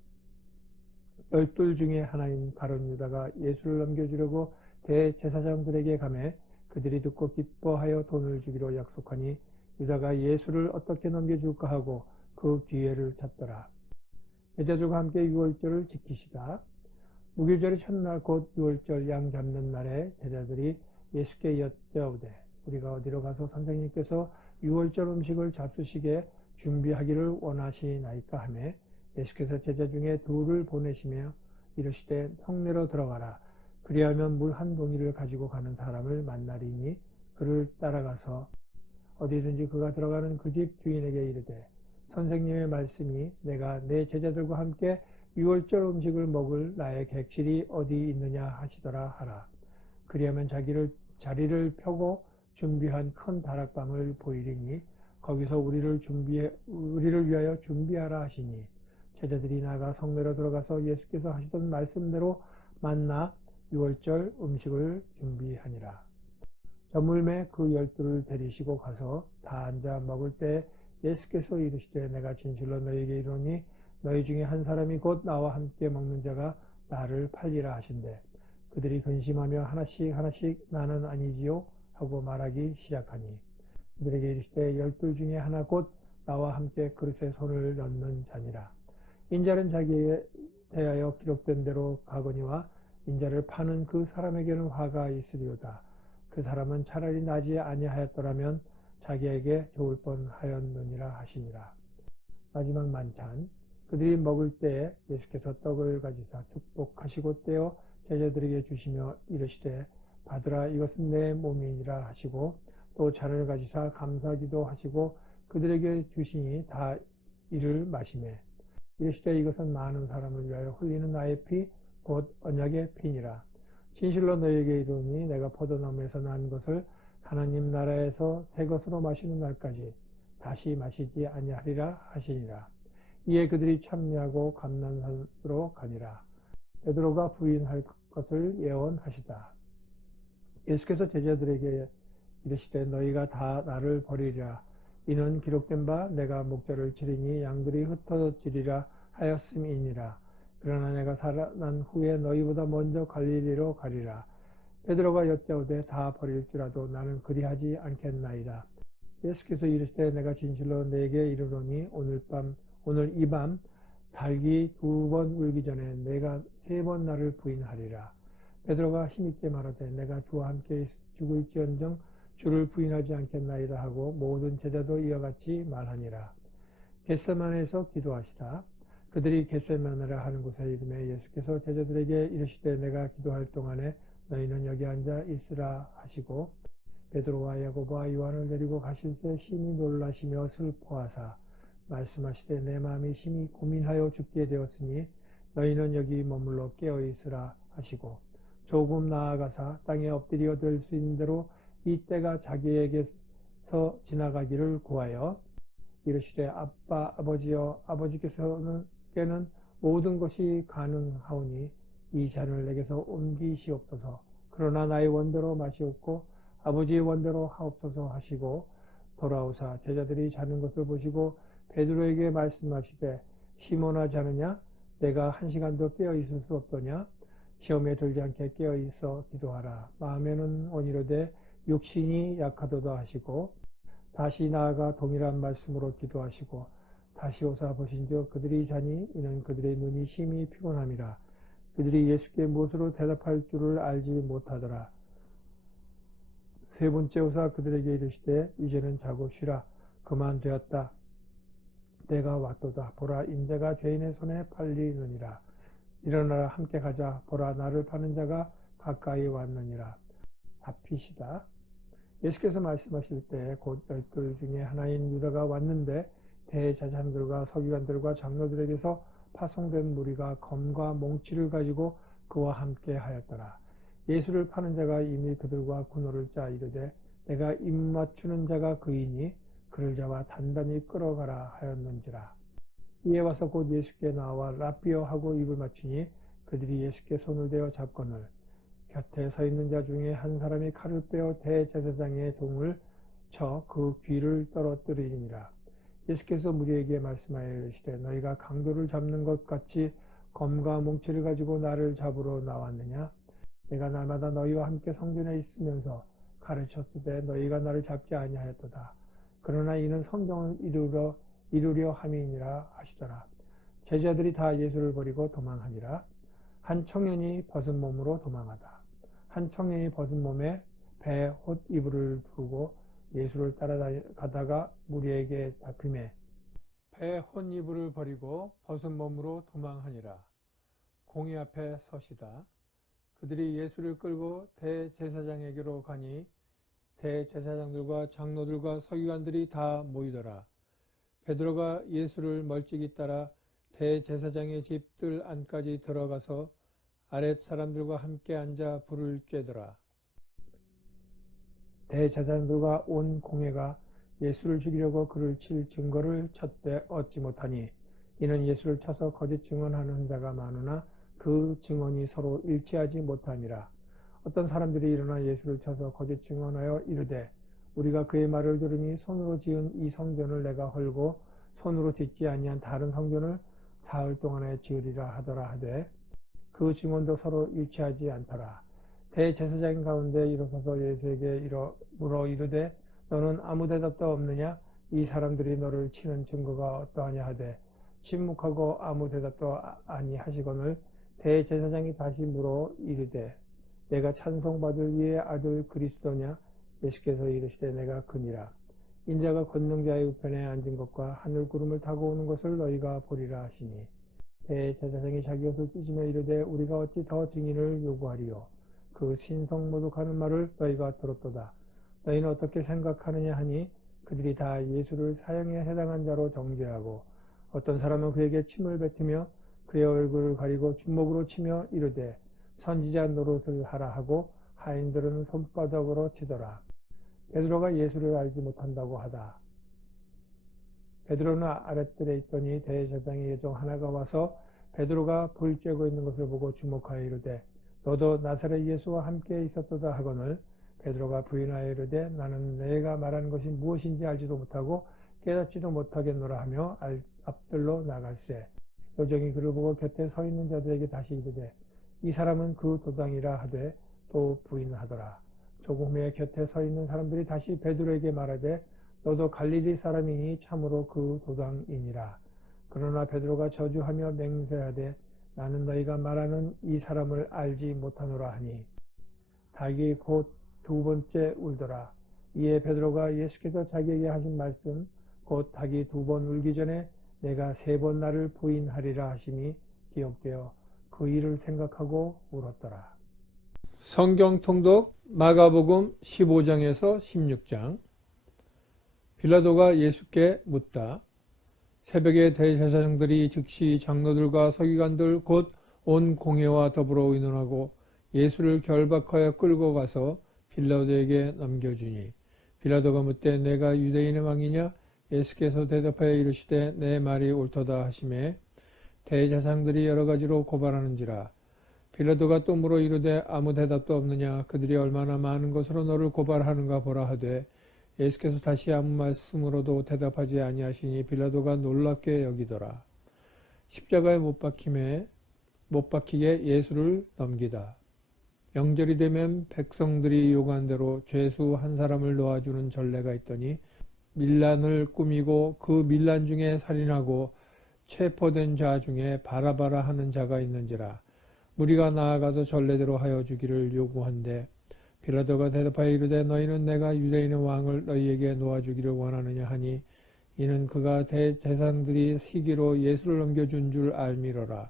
12 중에 하나인 가룟 유다가 예수를 넘겨주려고 대제사장들에게 가매 그들이 듣고 기뻐하여 돈을 주기로 약속하니 유다가 예수를 어떻게 넘겨줄까 하고 그 기회를 찾더라. 제자들과 함께 유월절을 지키시다. 무교절의 첫날 곧 유월절 양 잡는 날에 제자들이 예수께 여짜오되 우리가 어디로 가서 선생님께서 유월절 음식을 잡수시게 준비하기를 원하시나이까 하매 예수께서 제자 중에 둘을 보내시며 이르시되 성내로 들어가라. 그리하면 물 한 동이를 가지고 가는 사람을 만나리니 그를 따라가서 어디든지 그가 들어가는 그 집 주인에게 이르되 선생님의 말씀이 내가 내 제자들과 함께 유월절 음식을 먹을 나의 객실이 어디 있느냐 하시더라 하라. 그리하면 자기를 자리를 펴고 준비한 큰 다락방을 보이리니 거기서 우리를 위하여 준비하라 하시니 제자들이 나가 성내로 들어가서 예수께서 하시던 말씀대로 만나 유월절 음식을 준비하니라. 저물매 그 12를 데리시고 가서 다 앉아 먹을 때 예수께서 이르시되 내가 진실로 너희에게 이르노니 너희 중에 한 사람이 곧 나와 함께 먹는 자가 나를 팔리라 하신대 그들이 근심하며 하나씩 하나씩 나는 아니지요 하고 말하기 시작하니 그들에게 이르시되 12 중에 하나 곧 나와 함께 그릇에 손을 넣는 자니라. 인자는 자기에 대하여 기록된 대로 가거니와 인자를 파는 그 사람에게는 화가 있으리로다. 그 사람은 차라리 나지 아니하였더라면 자기에게 좋을 뻔하였느니라 하시니라. 마지막 만찬. 그들이 먹을 때에 예수께서 떡을 가지사 축복하시고 떼어 제자들에게 주시며 이르시되 받으라 이것은 내 몸이니라 하시고 또 잔을 가지사 감사기도 하시고 그들에게 주시니 다 이를 마시매 이르시되 이것은 많은 사람을 위하여 흘리는 나의 피 곧 언약의 피니라. 진실로 너희에게 이르노니 내가 포도나무에서 난 것을 하나님 나라에서 새 것으로 마시는 날까지 다시 마시지 아니하리라 하시니라. 이에 그들이 참여하고 감난산으로 가니라. 베드로가 부인할 것을 예언하시다. 예수께서 제자들에게 이르시되 너희가 다 나를 버리리라. 이는 기록된 바 내가 목자를 치리니 양들이 흩어지리라 하였음이니라. 그러나 내가 살아난 후에 너희보다 먼저 갈릴리로 가리라. 베드로가 여짜오되 다 버릴지라도 나는 그리하지 않겠나이다. 예수께서 이르시되 내가 진실로 내게 이르노니 오늘 이 밤 닭이 2번 울기 전에 내가 3번 나를 부인하리라. 베드로가 힘있게 말하되 내가 주와 함께 죽을지언정 주를 부인하지 않겠나이다 하고 모든 제자도 이와 같이 말하니라. 겟세마네에서 기도하시다. 그들이 겟세마네라 하는 곳에 이름에 예수께서 제자들에게 이르시되 내가 기도할 동안에 너희는 여기 앉아 있으라 하시고 베드로와 야고보와 요한을 데리고 가실새 심히 놀라시며 슬퍼하사 말씀하시되 내 마음이 심히 고민하여 죽게 되었으니 너희는 여기 머물러 깨어 있으라 하시고 조금 나아가사 땅에 엎드려 될 수 있는 대로 이 때가 자기에게서 지나가기를 구하여 이르시되 아버지여 아버지께서는 모든 것이 가능하오니 이 잔을 내게서 옮기시옵소서. 그러나 나의 원대로 마시옵고 아버지의 원대로 하옵소서 하시고 돌아오사 제자들이 자는 것을 보시고 베드로에게 말씀하시되 시몬아 자느냐 내가 1시간도 깨어 있을 수 없더냐 시험에 들지 않게 깨어 있어 기도하라. 마음에는 원이로되 육신이 약하도다 하시고 다시 나아가 동일한 말씀으로 기도하시고 다시 오사 보신즉 그들이 자니 이는 그들의 눈이 심히 피곤함이라. 그들이 예수께 무엇으로 대답할 줄을 알지 못하더라. 세 번째 오사 그들에게 이르시되 이제는 자고 쉬라. 그만되었다. 때가 왔도다. 보라 인자가 죄인의 손에 팔리느니라. 일어나라 함께 가자. 보라 나를 파는 자가 가까이 왔느니라. 잡히시다. 예수께서 말씀하실 때 곧 12 중에 하나인 유다가 왔는데 대제사장들과 서기관들과 장로들에게서 파송된 무리가 검과 몽치를 가지고 그와 함께 하였더라. 예수를 파는 자가 이미 그들과 군호를 짜 이르되 내가 입 맞추는 자가 그이니 그를 잡아 단단히 끌어가라 하였는지라. 이에 와서 곧 예수께 나와 라삐어 하고 입을 맞추니 그들이 예수께 손을 대어 잡거늘 곁에 서 있는 자 중에 한 사람이 칼을 빼어 대제사장의 동을 쳐 그 귀를 떨어뜨리니라. 예수께서 무리에게 말씀하여 이르시되 너희가 강도를 잡는 것 같이 검과 몽치를 가지고 나를 잡으러 나왔느냐? 내가 날마다 너희와 함께 성전에 있으면서 가르쳤으되 너희가 나를 잡지 아니하였도다. 그러나 이는 성경을 이루려 함이니라 하시더라. 제자들이 다 예수를 버리고 도망하니라. 한 청년이 벗은 몸으로 도망하다. 한 청년이 벗은 몸에 배에 홑 이불을 두르고 예수를 따라가다가 무리에게 잡히매 배에 홑 이불을 버리고 벗은 몸으로 도망하니라. 공의 앞에 서시다. 그들이 예수를 끌고 대제사장에게로 가니 대제사장들과 장로들과 서기관들이 다 모이더라. 베드로가 예수를 멀찍이 따라 대제사장의 집들 안까지 들어가서 아랫 사람들과 함께 앉아 불을 쬐더라. 대제사장들과 온 공회가 예수를 죽이려고 그를 칠 증거를 찾되 얻지 못하니 이는 예수를 쳐서 거짓 증언하는 자가 많으나 그 증언이 서로 일치하지 못함이라. 어떤 사람들이 일어나 예수를 쳐서 거짓 증언하여 이르되 우리가 그의 말을 들으니 손으로 지은 이 성전을 내가 헐고 손으로 짓지 아니한 다른 성전을 사흘 동안에 지으리라 하더라 하되 그 증언도 서로 일치하지 않더라. 대제사장 가운데 일어서서 예수에게 물어 이르되 너는 아무 대답도 없느냐? 이 사람들이 너를 치는 증거가 어떠하냐 하되 침묵하고 아무 대답도 아니하시거늘 대제사장이 다시 물어 이르되 내가 찬송받을 이의 아들 그리스도냐? 예수께서 이르시되 내가 그니라. 인자가 권능자의 우편에 앉은 것과 하늘 구름을 타고 오는 것을 너희가 보리라 하시니 대제사장이 자기 옷을 찢으며 이르되 우리가 어찌 더 증인을 요구하리요? 그 신성 모독하는 말을 너희가 들었도다. 너희는 어떻게 생각하느냐 하니 그들이 다 예수를 사형에 해당한 자로 정죄하고 어떤 사람은 그에게 침을 뱉으며 그의 얼굴을 가리고 주먹으로 치며 이르되 선지자 노릇을 하라 하고 하인들은 손바닥으로 치더라. 베드로가 예수를 알지 못한다고 하다. 베드로는 아랫뜰에 있더니 대제사장의 여종 하나가 와서 베드로가 불 쬐고 있는 것을 보고 주목하여 이르되 너도 나사렛 예수와 함께 있었도다 하거늘 베드로가 부인하여 이르되 나는 내가 말하는 것이 무엇인지 알지도 못하고 깨닫지도 못하겠노라 하며 앞들로 나갈새 여종이 그를 보고 곁에 서 있는 자들에게 다시 이르되 이 사람은 그 도당이라 하되 또 부인하더라. 조금 후에 곁에 서 있는 사람들이 다시 베드로에게 말하되 너도 갈릴리 사람이니 참으로 그 도당이니라. 그러나 베드로가 저주하며 맹세하되 나는 너희가 말하는 이 사람을 알지 못하노라 하니 닭이 곧 두 번째 울더라. 이에 베드로가 예수께서 자기에게 하신 말씀 곧 닭이 두 번 울기 전에 내가 세 번 나를 부인하리라 하심이 기억되어 그 일을 생각하고 울었더라. 성경 통독 마가복음 15장에서 16장. 빌라도가 예수께 묻다. 새벽에 대제사장들이 즉시 장로들과 서기관들 곧 온 공회와 더불어 의논하고 예수를 결박하여 끌고 가서 빌라도에게 넘겨주니 빌라도가 묻되 내가 유대인의 왕이냐? 예수께서 대답하여 이르시되 내 말이 옳도다 하시매 대제사장들이 여러 가지로 고발하는지라. 빌라도가 또 물어 이르되 아무 대답도 없느냐? 그들이 얼마나 많은 것으로 너를 고발하는가 보라 하되 예수께서 다시 아무 말씀으로도 대답하지 아니하시니 빌라도가 놀랍게 여기더라. 십자가에 못 박히게 예수를 넘기다. 명절이 되면 백성들이 요구한 대로 죄수 한 사람을 놓아주는 전례가 있더니 밀란을 꾸미고 그 밀란 중에 살인하고 체포된 자 중에 바라바라 하는 자가 있는지라. 무리가 나아가서 전례대로 하여 주기를 요구한데 빌라도가 대답하여 이르되 너희는 내가 유대인의 왕을 너희에게 놓아주기를 원하느냐 하니 이는 그가 대제사장들이 시기로 예수를 넘겨준 줄 알미러라.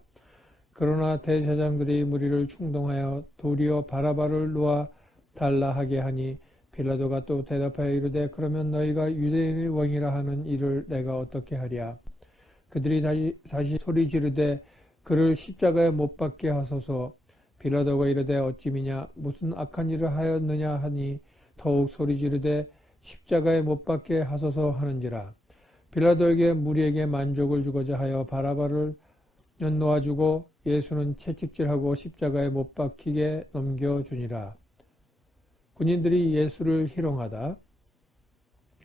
그러나 대제사장들이 무리를 충동하여 도리어 바라바를 놓아 달라 하게 하니 빌라도가 또 대답하여 이르되 그러면 너희가 유대인의 왕이라 하는 이를 내가 어떻게 하랴. 그들이 다시 소리 지르되 그를 십자가에 못 박게 하소서. 빌라도가 이르되 어찌미냐 무슨 악한 일을 하였느냐 하니 더욱 소리 지르되 십자가에 못 박게 하소서 하는지라. 빌라도에게 무리에게 만족을 주고자 하여 바라바를 놓아주고 예수는 채찍질하고 십자가에 못 박히게 넘겨주니라. 군인들이 예수를 희롱하다.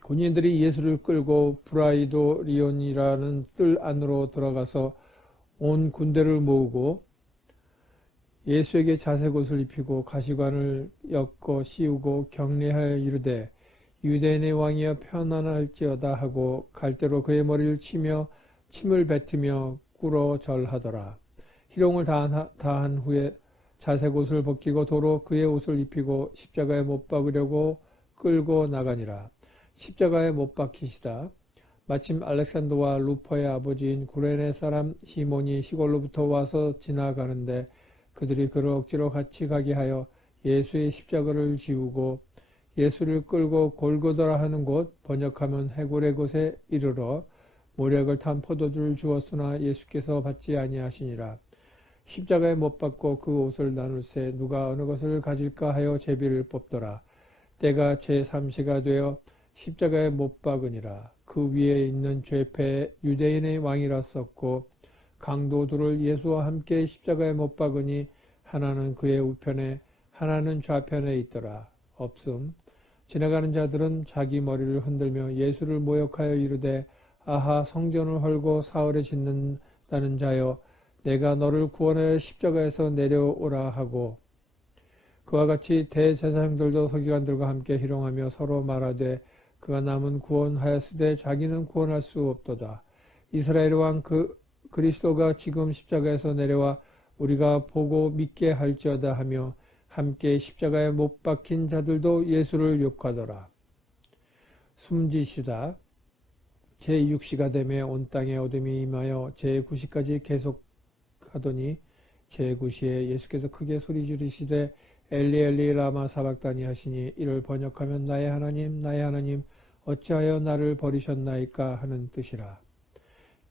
군인들이 예수를 끌고 브라이도리온이라는 뜰 안으로 들어가서 온 군대를 모으고 예수에게 자색옷을 입히고 가시관을 엮어 씌우고 격려하여 이르되 유대인의 왕이여 편안할지어다 하고 갈대로 그의 머리를 치며 침을 뱉으며 꿇어 절하더라. 희롱을 다한 후에 자색옷을 벗기고 도로 그의 옷을 입히고 십자가에 못 박으려고 끌고 나가니라. 십자가에 못 박히시다. 마침 알렉산더와 루퍼의 아버지인 구레네 사람 시몬이 시골로부터 와서 지나가는데 그들이 그를 억지로 같이 가게 하여 예수의 십자가를 지우고 예수를 끌고 골고다라 하는 곳 번역하면 해골의 곳에 이르러 모략을 탄 포도주를 주었으나 예수께서 받지 아니하시니라. 십자가에 못 박고 그 옷을 나눌새 누가 어느 것을 가질까 하여 제비를 뽑더라. 때가 제3시가 되어 십자가에 못 박으니라. 그 위에 있는 죄패 유대인의 왕이라 썼고 강도 둘을 예수와 함께 십자가에 못 박으니 하나는 그의 우편에 하나는 좌편에 있더라. 없음. 지나가는 자들은 자기 머리를 흔들며 예수를 모욕하여 이르되 아하 성전을 헐고 사흘에 짓는다는 자여 내가 너를 구원하여 십자가에서 내려오라 하고 그와 같이 대제사장들도 서기관들과 함께 희롱하며 서로 말하되 그가 남은 구원하였으되 자기는 구원할 수 없도다. 이스라엘 왕 그리스도가 지금 십자가에서 내려와 우리가 보고 믿게 할지어다 하며 함께 십자가에 못 박힌 자들도 예수를 욕하더라. 숨지시다. 제6시가 되매 온 땅에 어둠이 임하여 제9시까지 계속하더니 제9시에 예수께서 크게 소리 지르시되 엘리 엘리 라마 사박다니 하시니 이를 번역하면 나의 하나님 어찌하여 나를 버리셨나이까 하는 뜻이라.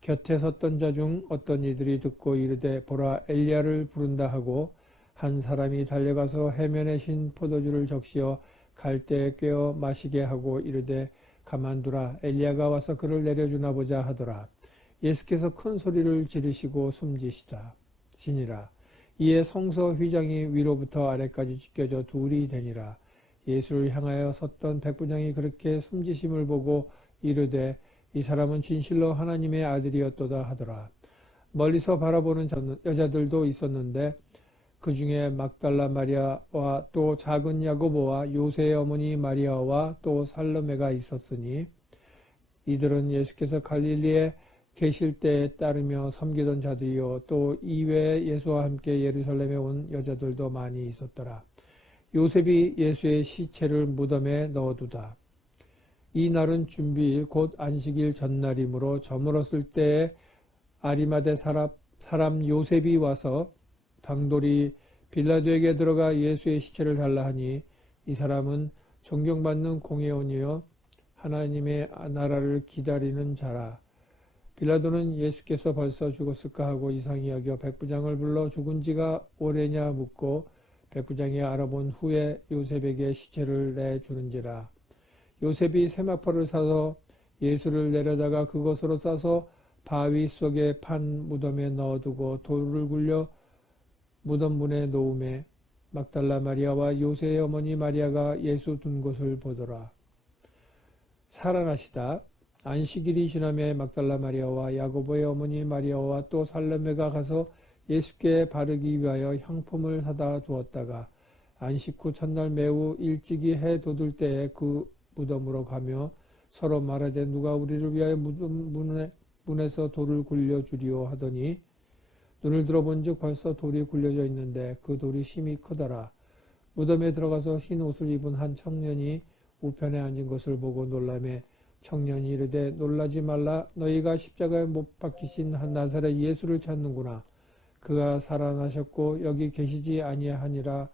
곁에 섰던 자 중 어떤 이들이 듣고 이르되 보라 엘리야를 부른다 하고 한 사람이 달려가서 해면에 신 포도주를 적시어 갈대에 꿰어 마시게 하고 이르되 가만두라 엘리야가 와서 그를 내려주나 보자 하더라. 예수께서 큰 소리를 지르시고 숨지시다. 지니라. 이에 성서 휘장이 위로부터 아래까지 찢겨져 둘이 되니라. 예수를 향하여 섰던 백부장이 그렇게 숨지심을 보고 이르되 이 사람은 진실로 하나님의 아들이었도다 하더라. 멀리서 바라보는 여자들도 있었는데 그 중에 막달라 마리아와 또 작은 야고보와 요새의 어머니 마리아와 또 살로메가 있었으니 이들은 예수께서 갈릴리에 계실 때에 따르며 섬기던 자들이요 또 이외에 예수와 함께 예루살렘에 온 여자들도 많이 있었더라. 요셉이 예수의 시체를 무덤에 넣어두다. 이 날은 준비일 곧 안식일 전날이므로 저물었을 때에 아리마대 사람 요셉이 와서 당돌이 빌라도에게 들어가 예수의 시체를 달라 하니 이 사람은 존경받는 공회원이요 하나님의 나라를 기다리는 자라. 빌라도는 예수께서 벌써 죽었을까 하고 이상히 여겨 백부장을 불러 죽은 지가 오래냐 묻고 백부장이 알아본 후에 요셉에게 시체를 내주는지라. 요셉이 세마포를 사서 예수를 내려다가 그것으로 싸서 바위 속에 판 무덤에 넣어두고 돌을 굴려 무덤 문에 놓음에 막달라 마리아와 요새의 어머니 마리아가 예수 둔 곳을 보더라. 살아나시다. 안식일이 지나매 막달라 마리아와 야고보의 어머니 마리아와 또 살로메가 가서 예수께 바르기 위하여 향품을 사다 두었다가 안식 후 첫날 매우 일찍이 해 돋을 때에 그 무덤으로 가며 서로 말하되 누가 우리를 위하여 무덤 문에서 돌을 굴려주리오 하더니 눈을 들어본즉 벌써 돌이 굴려져 있는데 그 돌이 심히 크더라. 무덤에 들어가서 흰 옷을 입은 한 청년이 우편에 앉은 것을 보고 놀라매 청년이 이르되 놀라지 말라. 너희가 십자가에 못 박히신 한 나사렛 예수를 찾는구나. 그가 살아나셨고 여기 계시지 아니하니라.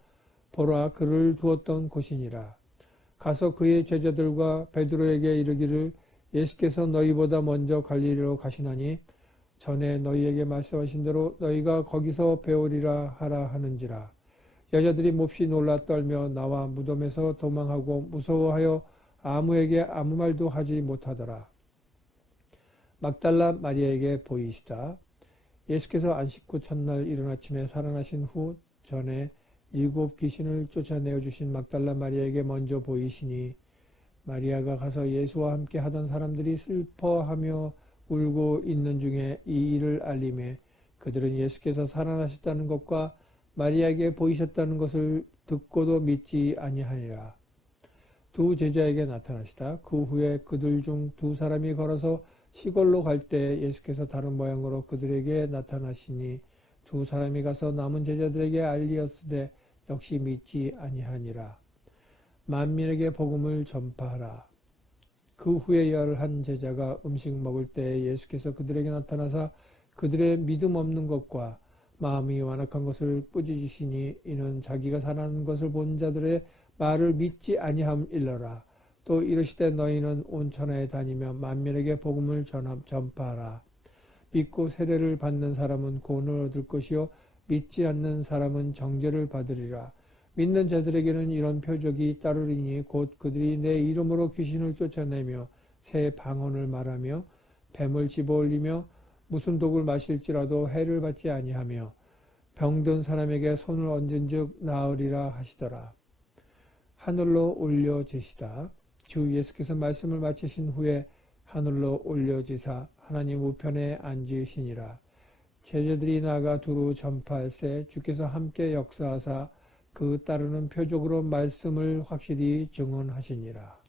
보라 그를 두었던 곳이니라. 가서 그의 제자들과 베드로에게 이르기를 예수께서 너희보다 먼저 갈릴리로 가시나니 전에 너희에게 말씀하신 대로 너희가 거기서 배우리라 하라 하는지라. 여자들이 몹시 놀라 떨며 나와 무덤에서 도망하고 무서워하여 아무에게 아무 말도 하지 못하더라. 막달라 마리아에게 보이시다. 예수께서 안식 후 첫날 이른 아침에 살아나신 후 전에 7 귀신을 쫓아내어 주신 막달라 마리아에게 먼저 보이시니 마리아가 가서 예수와 함께 하던 사람들이 슬퍼하며 울고 있는 중에 이 일을 알림해 그들은 예수께서 살아나셨다는 것과 마리아에게 보이셨다는 것을 듣고도 믿지 아니하니라. 두 제자에게 나타나시다. 그 후에 그들 중 2사람이 걸어서 시골로 갈 때 예수께서 다른 모양으로 그들에게 나타나시니 2사람이 가서 남은 제자들에게 알리었으되 역시 믿지 아니하니라. 만민에게 복음을 전파하라. 그 후에 11 제자가 음식 먹을 때에 예수께서 그들에게 나타나사 그들의 믿음 없는 것과 마음이 완악한 것을 꾸짖으시니 이는 자기가 살아난 것을 본 자들의 말을 믿지 아니함일러라. 또 이르시되 너희는 온 천하에 다니며 만민에게 복음을 전파하라. 믿고 세례를 받는 사람은 구원을 얻을 것이요 믿지 않는 사람은 정죄를 받으리라. 믿는 자들에게는 이런 표적이 따르리니 곧 그들이 내 이름으로 귀신을 쫓아내며 새 방언을 말하며 뱀을 집어올리며 무슨 독을 마실지라도 해를 받지 아니하며 병든 사람에게 손을 얹은즉 나으리라 하시더라. 하늘로 올려지시다. 주 예수께서 말씀을 마치신 후에 하늘로 올려지사 하나님 우편에 앉으시니라. 제자들이 나가 두루 전파할세 주께서 함께 역사하사 그 따르는 표적으로 말씀을 확실히 증언하시니라.